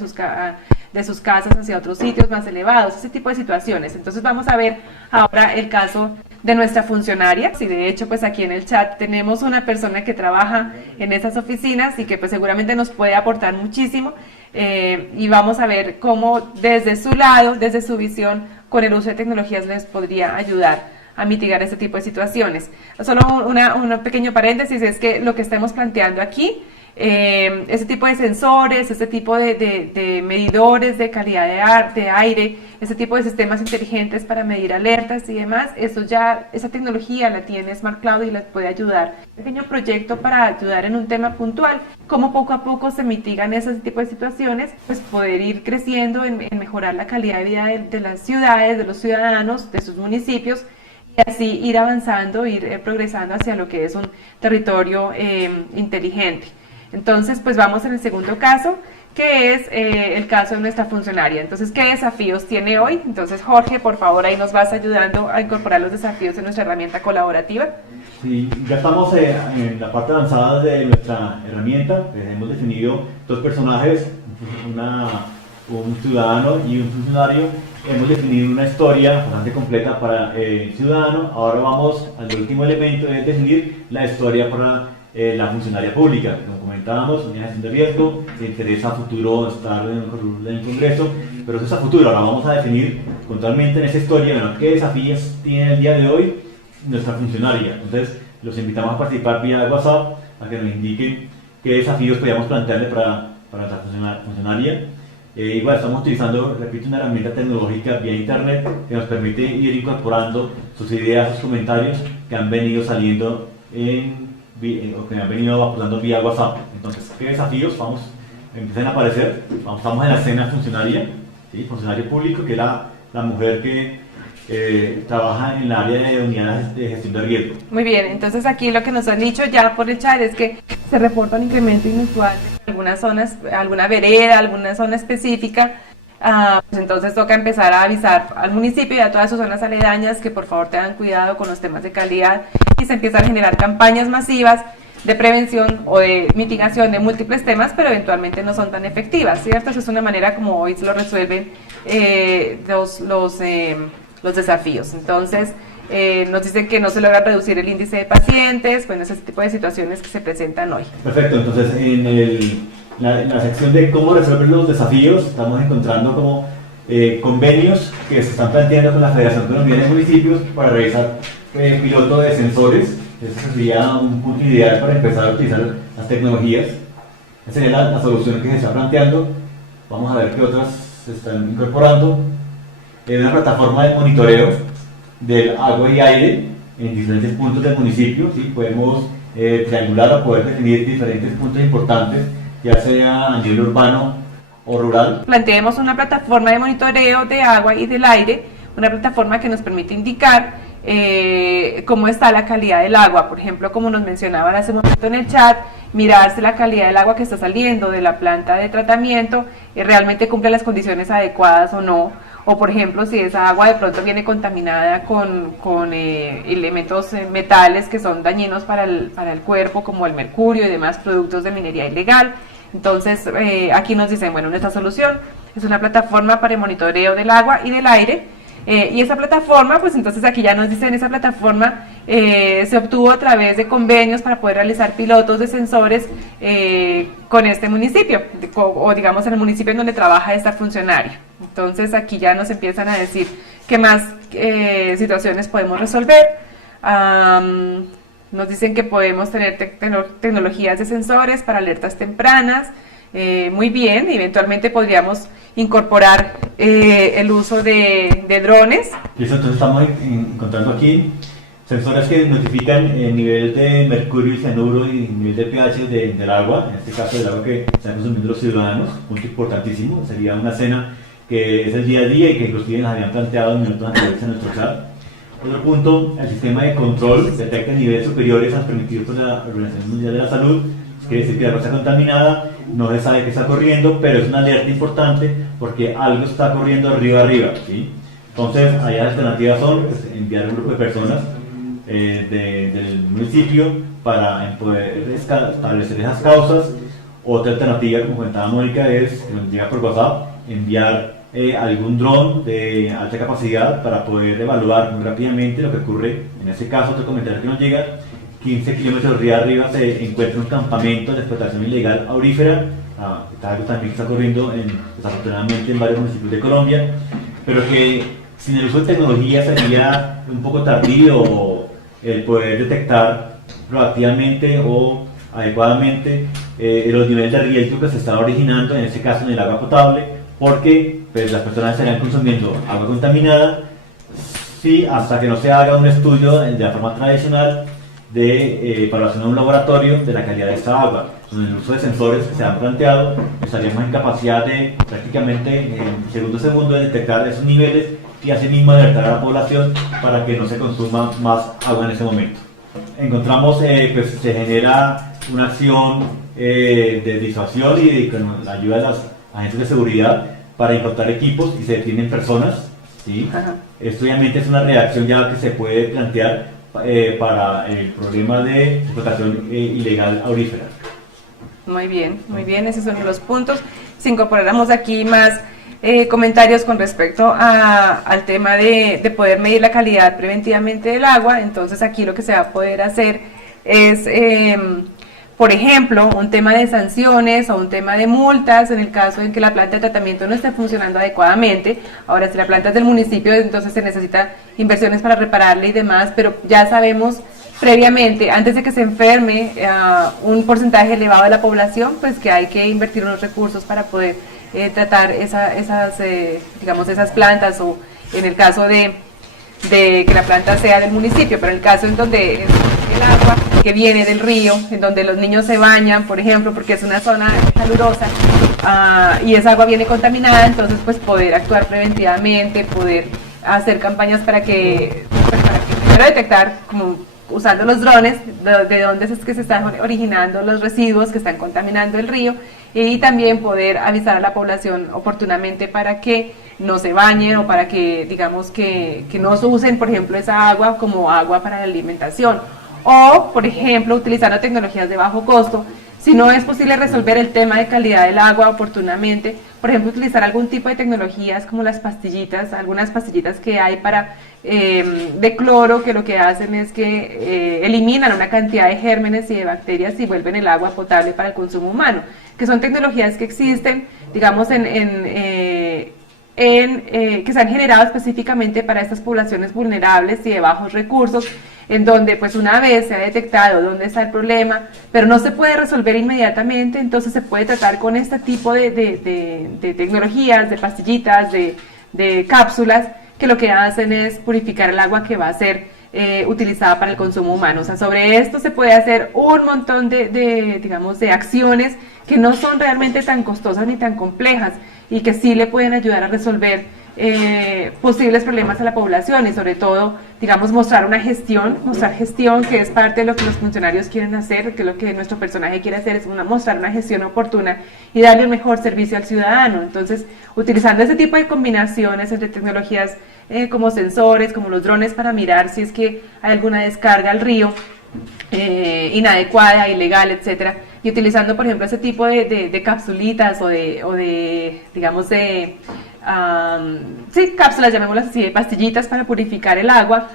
sus casas hacia otros sitios más elevados, ese tipo de situaciones. Entonces vamos a ver ahora el caso de nuestra funcionaria. Y de hecho, pues aquí en el chat tenemos una persona que trabaja en esas oficinas y que pues seguramente nos puede aportar muchísimo, y vamos a ver cómo desde su lado, desde su visión, con el uso de tecnologías les podría ayudar a mitigar este tipo de situaciones. Solo un pequeño paréntesis, es que lo que estamos planteando aquí, este tipo de sensores, este tipo de medidores de calidad de aire, este tipo de sistemas inteligentes para medir alertas y demás, esa tecnología la tiene Smart Cloud y les puede ayudar. Un pequeño proyecto para ayudar en un tema puntual, cómo poco a poco se mitigan ese tipo de situaciones, pues poder ir creciendo en mejorar la calidad de vida de las ciudades, de los ciudadanos, de sus municipios, y así ir avanzando, ir progresando hacia lo que es un territorio inteligente. Entonces, pues vamos en el segundo caso, que es el caso de nuestra funcionaria. Entonces, ¿qué desafíos tiene hoy? Entonces, Jorge, por favor, ahí nos vas ayudando a incorporar los desafíos en nuestra herramienta colaborativa. Sí, ya estamos en la parte avanzada de nuestra herramienta. Hemos definido 2 personajes, un ciudadano y un funcionario. Hemos definido una historia bastante completa para el ciudadano. Ahora vamos al último elemento, es definir la historia para la funcionaria pública. Como comentábamos, unidad de gestión de riesgo, se interesa a futuro estar en el Congreso, pero eso es a futuro. Ahora vamos a definir puntualmente en esa historia, bueno, qué desafíos tiene el día de hoy nuestra funcionaria. Entonces, los invitamos a participar vía WhatsApp, a que nos indiquen qué desafíos podríamos plantearle para nuestra funcionaria. Igual estamos utilizando, repito, una herramienta tecnológica vía internet que nos permite ir incorporando sus ideas, sus comentarios que han venido saliendo o que han venido aportando vía WhatsApp. Entonces, ¿qué desafíos empiezan a aparecer? Estamos en la escena funcionaria, ¿sí? Funcionario público, que es la mujer que trabaja en el área de unidades de gestión de riesgo. Muy bien, entonces aquí lo que nos han dicho ya por el chat es que se reporta un incremento inusual en algunas zonas, alguna vereda, alguna zona específica. Pues entonces toca empezar a avisar al municipio y a todas sus zonas aledañas que por favor tengan cuidado con los temas de calidad, y se empiezan a generar campañas masivas de prevención o de mitigación de múltiples temas, pero eventualmente no son tan efectivas, ¿cierto? Esa es una manera como hoy se lo resuelven los desafíos. Entonces, nos dicen que no se logra reducir el índice de pacientes, bueno, ese tipo de situaciones que se presentan hoy. Perfecto, entonces en la sección de cómo resolver los desafíos, estamos encontrando como convenios que se están planteando con la Federación Colombiana de Municipios para realizar piloto de sensores. Ese sería un punto ideal para empezar a utilizar las tecnologías. Esa sería la solución que se está planteando. Vamos a ver qué otras se están incorporando. Una plataforma de monitoreo del agua y aire en diferentes puntos del municipio. ¿Sí? Podemos triangular o poder definir diferentes puntos importantes, ya sea a nivel urbano o rural. Planteemos una plataforma de monitoreo de agua y del aire, una plataforma que nos permite indicar cómo está la calidad del agua. Por ejemplo, como nos mencionaban hace un momento en el chat, mirarse la calidad del agua que está saliendo de la planta de tratamiento, realmente cumple las condiciones adecuadas o no. O por ejemplo, si esa agua de pronto viene contaminada con elementos metales que son dañinos para el cuerpo, como el mercurio y demás productos de minería ilegal. Entonces, aquí nos dicen, bueno, nuestra solución Es una plataforma para el monitoreo del agua y del aire. Y esa plataforma, pues entonces aquí ya nos dicen, esa plataforma se obtuvo a través de convenios para poder realizar pilotos de sensores con este municipio, o digamos en el municipio en donde trabaja esta funcionaria. Entonces aquí ya nos empiezan a decir qué más situaciones podemos resolver. Nos dicen que podemos tener tecnologías de sensores para alertas tempranas. Muy bien, eventualmente podríamos incorporar el uso de drones. Y eso entonces estamos encontrando aquí sensores que notifican el nivel de mercurio y cianuro y el nivel de pH del agua, en este caso del agua que están consumiendo los ciudadanos, punto importantísimo. Sería una escena que es el día a día y que inclusive nos habían planteado en minutos anteriores en nuestro chat. Otro punto, el sistema de control detecta niveles superiores a los permitidos por la Organización Mundial de la Salud. Quiere decir que la agua está contaminada, no se sabe qué está corriendo, pero es una alerta importante porque algo está corriendo río arriba, ¿sí? Entonces, ahí las alternativas son pues, enviar un grupo de personas del municipio para poder establecer esas causas. Otra alternativa, como comentaba Mónica, es que nos llega por WhatsApp enviar algún dron de alta capacidad para poder evaluar muy rápidamente lo que ocurre. En este caso, otro comentario que nos llega: 15 kilómetros río arriba se encuentra un campamento de explotación ilegal aurífera. Algo también que está ocurriendo desafortunadamente en varios municipios de Colombia, pero que sin el uso de tecnología sería un poco tardío el poder detectar proactivamente o adecuadamente los niveles de riesgo que se están originando, en este caso en el agua potable, porque pues, las personas estarían consumiendo agua contaminada, sí, hasta que no se haga un estudio de la forma tradicional de evaluación en un laboratorio de la calidad de esta agua. Con el uso de sensores que se han planteado, estaríamos en capacidad de prácticamente en segundo a segundo de detectar esos niveles y así mismo alertar a la población para que no se consuma más agua en ese momento. Encontramos pues se genera una acción de disuasión y con la ayuda de las agentes de seguridad para encontrar equipos y se detienen personas, ¿sí? Esto obviamente es una reacción ya que se puede plantear para el problema de explotación ilegal aurífera. Muy bien, esos son los puntos. Si incorporáramos aquí más comentarios con respecto al tema de poder medir la calidad preventivamente del agua, entonces aquí lo que se va a poder hacer es, por ejemplo, un tema de sanciones o un tema de multas en el caso en que la planta de tratamiento no esté funcionando adecuadamente. Ahora, si la planta es del municipio, entonces se necesita inversiones para repararla y demás, pero ya sabemos previamente, antes de que se enferme un porcentaje elevado de la población, pues que hay que invertir unos recursos para poder tratar esas plantas, o en el caso de que la planta sea del municipio, pero en el caso en donde el agua que viene del río, en donde los niños se bañan, por ejemplo, porque es una zona calurosa y esa agua viene contaminada, entonces pues poder actuar preventivamente, poder hacer campañas para que primero detectar, como usando los drones, de dónde es que se están originando los residuos que están contaminando el río, y también poder avisar a la población oportunamente para que no se bañen o para que, digamos, que no se usen, por ejemplo, esa agua como agua para la alimentación. O, por ejemplo, utilizando tecnologías de bajo costo, si no es posible resolver el tema de calidad del agua oportunamente, por ejemplo, utilizar algún tipo de tecnologías como las pastillitas, algunas pastillitas que hay de cloro, que lo que hacen es que eliminan una cantidad de gérmenes y de bacterias y vuelven el agua potable para el consumo humano, que son tecnologías que existen, digamos, que se han generado específicamente para estas poblaciones vulnerables y de bajos recursos, en donde pues una vez se ha detectado dónde está el problema, pero no se puede resolver inmediatamente, entonces se puede tratar con este tipo de tecnologías, de pastillitas, de cápsulas, que lo que hacen es purificar el agua que va a ser utilizada para el consumo humano. O sea, sobre esto se puede hacer un montón de acciones que no son realmente tan costosas ni tan complejas y que sí le pueden ayudar a resolver posibles problemas a la población, y sobre todo, digamos, mostrar gestión, que es parte de lo que los funcionarios quieren hacer, que lo que nuestro personaje quiere hacer es mostrar una gestión oportuna y darle un mejor servicio al ciudadano. Entonces, utilizando ese tipo de combinaciones entre tecnologías como sensores, como los drones, para mirar si es que hay alguna descarga al río inadecuada, ilegal, etcétera, y utilizando, por ejemplo, ese tipo de capsulitas o digamos, sí, cápsulas, llamémoslas así, de pastillitas para purificar el agua,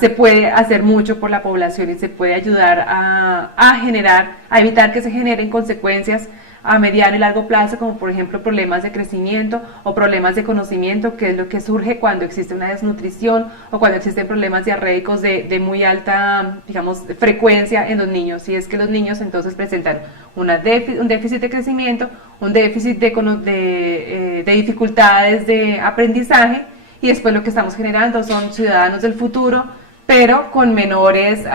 se puede hacer mucho por la población y se puede ayudar a evitar que se generen consecuencias a mediano y largo plazo, como por ejemplo problemas de crecimiento o problemas de conocimiento, que es lo que surge cuando existe una desnutrición o cuando existen problemas diarreicos de muy alta, digamos, frecuencia en los niños. Si es que los niños entonces presentan un déficit de crecimiento, un déficit de dificultades de aprendizaje, y después lo que estamos generando son ciudadanos del futuro, pero con menores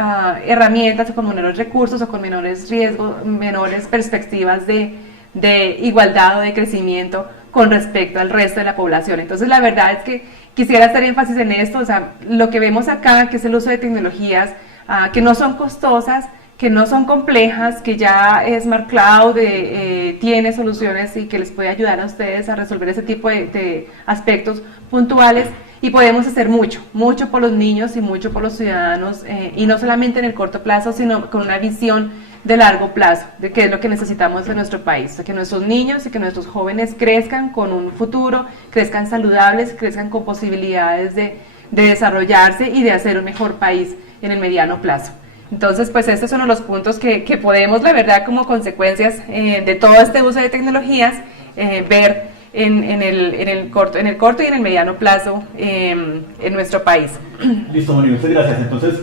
herramientas, o con menores recursos, o con menores riesgos, menores perspectivas de igualdad o de crecimiento con respecto al resto de la población. Entonces, la verdad es que quisiera hacer énfasis en esto, o sea, lo que vemos acá, que es el uso de tecnologías que no son costosas, que no son complejas, que ya Smart Cloud tiene soluciones y que les puede ayudar a ustedes a resolver ese tipo de aspectos puntuales, y podemos hacer mucho por los niños y mucho por los ciudadanos, y no solamente en el corto plazo, sino con una visión de largo plazo, de qué es lo que necesitamos en nuestro país, de que nuestros niños y que nuestros jóvenes crezcan con un futuro, crezcan saludables, crezcan con posibilidades de desarrollarse y de hacer un mejor país en el mediano plazo. Entonces, pues estos son los puntos que podemos, la verdad, como consecuencias de todo este uso de tecnologías, ver en el corto y en el mediano plazo en nuestro país. Listo, Moni, muchas gracias. Entonces,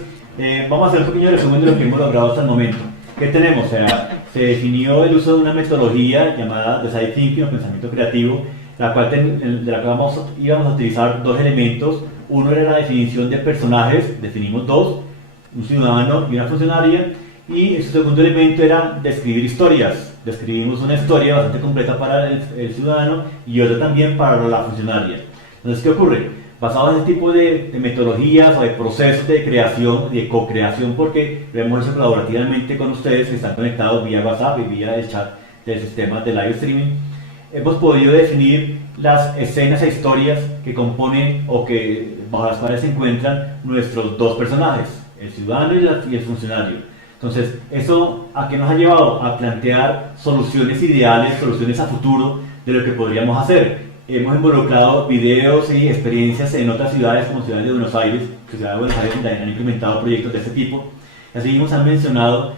vamos a hacer un pequeño resumen de lo que hemos logrado hasta el momento. ¿Qué tenemos? O sea, se definió el uso de una metodología llamada Design Thinking o pensamiento creativo, de la cual íbamos a utilizar dos elementos. Uno era la definición de personajes, definimos dos, un ciudadano y una funcionaria, y el segundo elemento era describir historias. Describimos una historia bastante completa para el ciudadano y otra también para la funcionaria. Entonces, ¿qué ocurre? Basados en este tipo de metodologías o de procesos de creación, de co-creación, porque lo hemos hecho colaborativamente con ustedes que están conectados vía WhatsApp y vía el chat del sistema de live streaming, hemos podido definir las escenas e historias que componen o que bajo las cuales se encuentran nuestros dos personajes, el ciudadano y el funcionario. Entonces, ¿eso a qué nos ha llevado? A plantear soluciones ideales, soluciones a futuro de lo que podríamos hacer. Hemos involucrado videos y experiencias en otras ciudades como Ciudad de Buenos Aires, que Ciudad de Buenos Aires han implementado proyectos de este tipo. Así nos han mencionado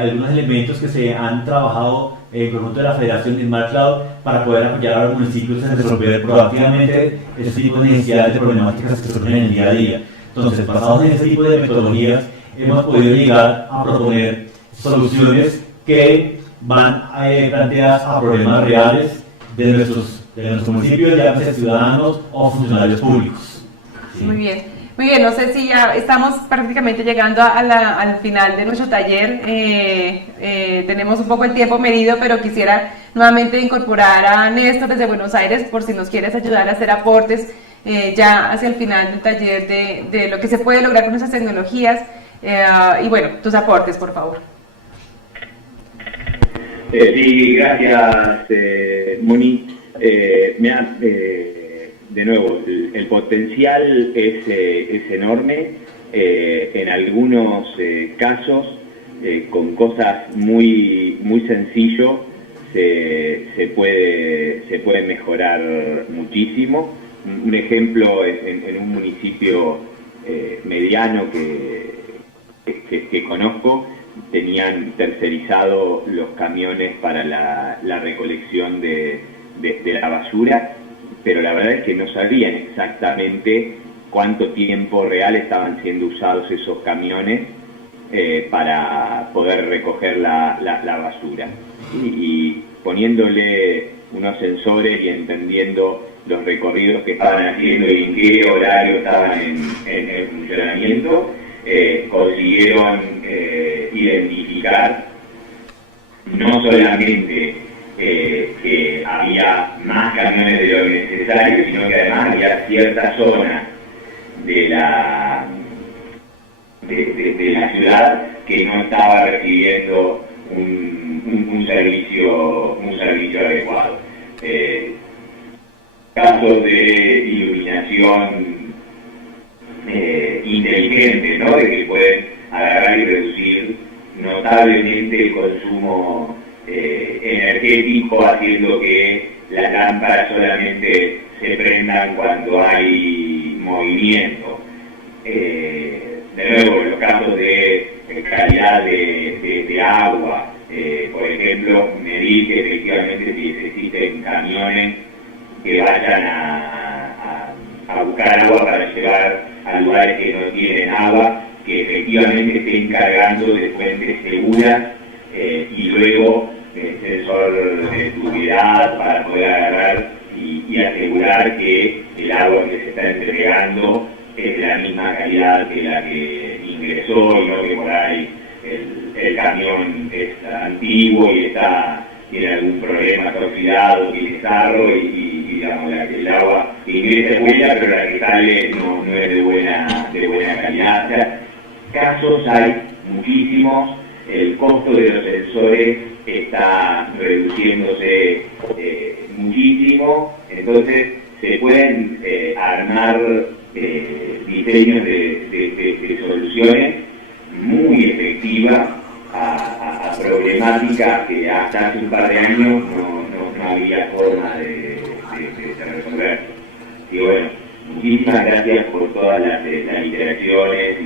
algunos elementos que se han trabajado en conjunto de la Federación Smart Cloud para poder apoyar a los municipios en resolver proactivamente ese tipo de necesidades, de problemáticas que surgen en el día a día. Entonces, basados en ese tipo de metodologías, hemos podido llegar a proponer soluciones que van planteadas a problemas reales de nuestros municipios, ya sea ciudadanos o funcionarios públicos. Sí. Muy bien, no sé si ya estamos prácticamente llegando al final de nuestro taller. Tenemos un poco el tiempo medido, pero quisiera nuevamente incorporar a Néstor desde Buenos Aires, por si nos quieres ayudar a hacer aportes ya hacia el final del taller de lo que se puede lograr con esas tecnologías. Y bueno, tus aportes, por favor. Sí, gracias, Moni. De nuevo, el potencial es enorme. En algunos casos, con cosas muy sencillo, se puede mejorar muchísimo. Un ejemplo, en un municipio mediano que conozco, tenían tercerizado los camiones para la recolección de la basura, pero la verdad es que no sabían exactamente cuánto tiempo real estaban siendo usados esos camiones para poder recoger la basura. Y poniéndole unos sensores y entendiendo los recorridos que estaban haciendo y en qué horario estaban en funcionamiento, consiguieron identificar no solamente que había más camiones de lo necesario, sino que además había cierta zona de la ciudad que no estaba recibiendo un servicio adecuado. Casos de iluminación inteligente, ¿no? De que pueden agarrar y reducir no notablemente el consumo energético, haciendo que las lámparas solamente se prendan cuando hay movimiento. De nuevo, en los casos de calidad de agua, por ejemplo, medir que efectivamente si existen camiones que vayan a buscar agua para llevar a lugares que no tienen agua, que efectivamente estén cargando de fuentes seguras, y luego sensor de turbidez para poder agarrar y asegurar que el agua que se está entregando es de la misma calidad que la que ingresó, y no que por ahí el camión es antiguo y tiene algún problema, está oxidado, tiene sarro y digamos, el agua que ingresa es buena, pero la que sale no es de buena calidad. O sea, casos hay muchísimos, el costo de los sensores está reduciéndose muchísimo, entonces se pueden armar diseños de soluciones muy efectivas a problemáticas que hasta hace un par de años no había forma de resolver. Y bueno, muchísimas gracias por todas las interacciones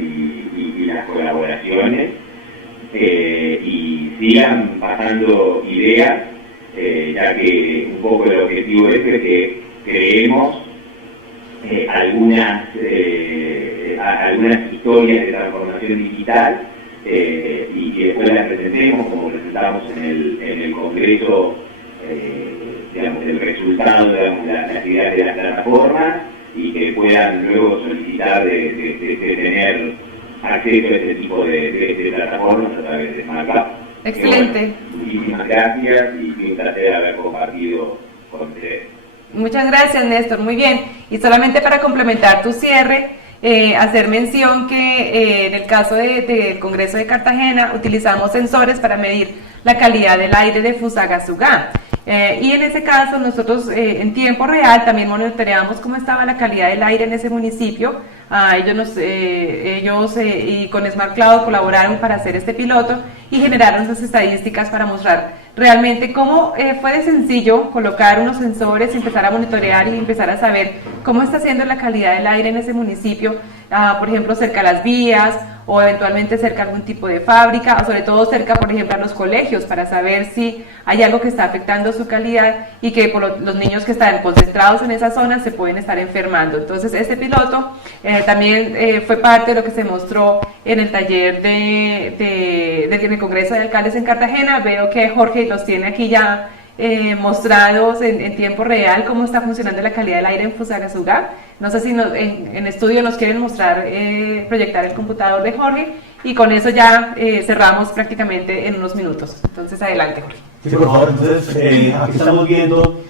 y las colaboraciones, y sigan pasando ideas, ya que un poco el objetivo es que creemos algunas historias de transformación digital, y que después las presentemos como presentamos en el Congreso, digamos, el resultado, digamos, las ideas de las plataformas, y que puedan luego solicitar de tener acceso a este tipo de plataformas a través de SmartCloud. Excelente. Bueno, muchísimas gracias y un placer haber compartido con ustedes. Muchas gracias, Néstor. Muy bien. Y solamente para complementar tu cierre, hacer mención que en el caso del Congreso de Cartagena utilizamos sensores para medir la calidad del aire de Fusagasugá. Y en ese caso nosotros en tiempo real también monitoreamos cómo estaba la calidad del aire en ese municipio. Ellos y con SmartCloud colaboraron para hacer este piloto y generaron esas estadísticas para mostrar realmente cómo fue de sencillo colocar unos sensores, empezar a monitorear y empezar a saber cómo está siendo la calidad del aire en ese municipio, por ejemplo cerca a las vías o eventualmente cerca a algún tipo de fábrica, o sobre todo cerca, por ejemplo, a los colegios, para saber si hay algo que está afectando su calidad y que por los niños que están concentrados en esa zona se pueden estar enfermando. Entonces este piloto también fue parte de lo que se mostró en el taller del Congreso de Alcaldes en Cartagena. Veo que Jorge los tiene aquí ya mostrados en tiempo real cómo está funcionando la calidad del aire en Fusagasugá. No sé si en estudio nos quieren mostrar, proyectar el computador de Jorge, y con eso ya cerramos prácticamente en unos minutos. Entonces adelante, Jorge. Sí, por favor. Entonces aquí estamos viendo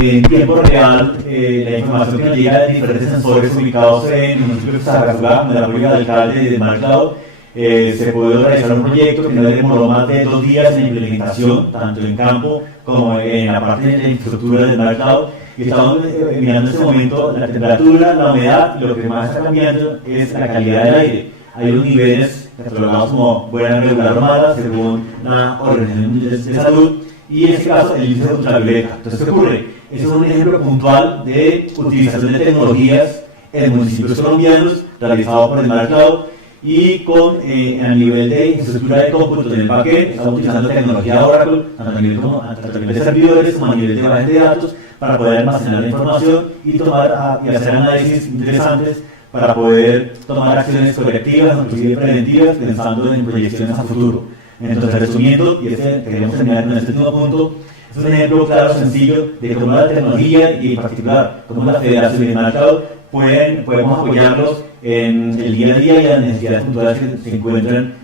en tiempo real la información que nos llega de diferentes sensores ubicados en el municipio de Fusagasugá, de la política del alcalde y de SmartCloud. Se pudo realizar un proyecto que no demoró más de 2 días en implementación, tanto en campo como en la parte de la infraestructura de SmartCloud. Y estamos mirando en este momento la temperatura, la humedad, y lo que más está cambiando es la calidad del aire. Hay unos niveles catalogados como buena, regular o mala, según la Organización Mundial de Salud, y en este caso el índice de ultravioleta. Entonces, ¿qué ocurre? Ese es un ejemplo puntual de utilización de tecnologías en municipios colombianos realizado por SmartCloud. Y a nivel de infraestructura de cómputo en el backend, estamos utilizando tecnología de Oracle, tanto a nivel de servidores como a nivel de bases de datos, para poder almacenar la información y hacer análisis interesantes para poder tomar acciones correctivas, inclusive preventivas, pensando en proyecciones a futuro. Entonces, resumiendo, y queremos terminar con este último punto, es un ejemplo claro, sencillo, de cómo la tecnología y en particular cómo la Federación y el mercado podemos apoyarlos en el día a día y las necesidades puntuales que se encuentran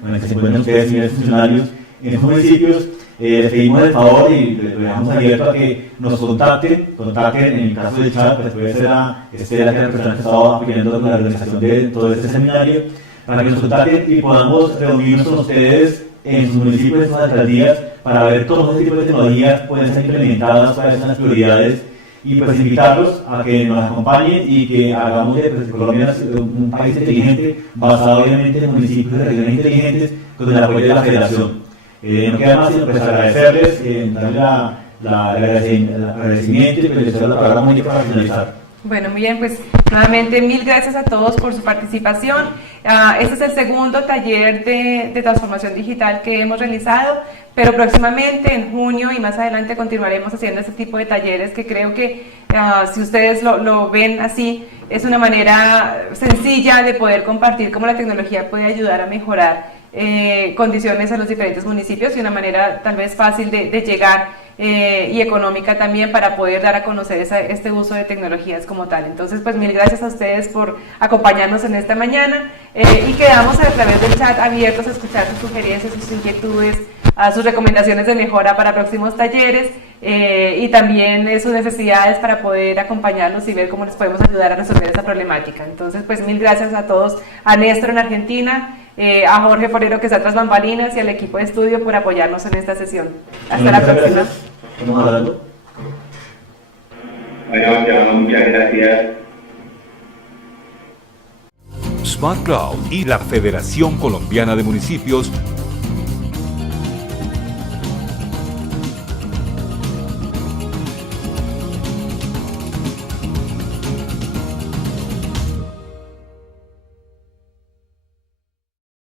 ustedes, señores funcionarios, en los municipios. Les pedimos el favor y les dejamos abierto a que nos contacten en el caso del chat, pues puede ser a Estela, que es la persona que estaba apoyando con la organización de todo este seminario, para que nos contacten y podamos reunirnos con ustedes en sus municipios, en sus alcaldías, para ver cómo este tipo de tecnologías pueden ser implementadas, cuáles son las prioridades, y pues invitarlos a que nos acompañen y que hagamos de Colombia un país inteligente, basado obviamente en municipios y regiones inteligentes, con el apoyo de la Federación. No queda más sino pues agradecerles, darle el agradecimiento y pues les doy la palabra a Mónica para finalizar. Bueno, muy bien, pues nuevamente mil gracias a todos por su participación. Este es el segundo taller de transformación digital que hemos realizado, pero próximamente en junio y más adelante continuaremos haciendo este tipo de talleres que creo que si ustedes lo ven así, es una manera sencilla de poder compartir cómo la tecnología puede ayudar a mejorar condiciones en los diferentes municipios y una manera tal vez fácil de llegar y económica también para poder dar a conocer este uso de tecnologías como tal. Entonces, pues mil gracias a ustedes por acompañarnos en esta mañana y quedamos a través del chat abiertos a escuchar sus sugerencias, sus inquietudes, sus recomendaciones de mejora para próximos talleres y también sus necesidades para poder acompañarlos y ver cómo les podemos ayudar a resolver esa problemática. Entonces, pues mil gracias a todos, a Néstor en Argentina, a Jorge Forero que está tras bambalinas y al equipo de estudio por apoyarnos en esta sesión. Hasta la próxima. Bueno, muchas gracias. Smart Cloud y la Federación Colombiana de Municipios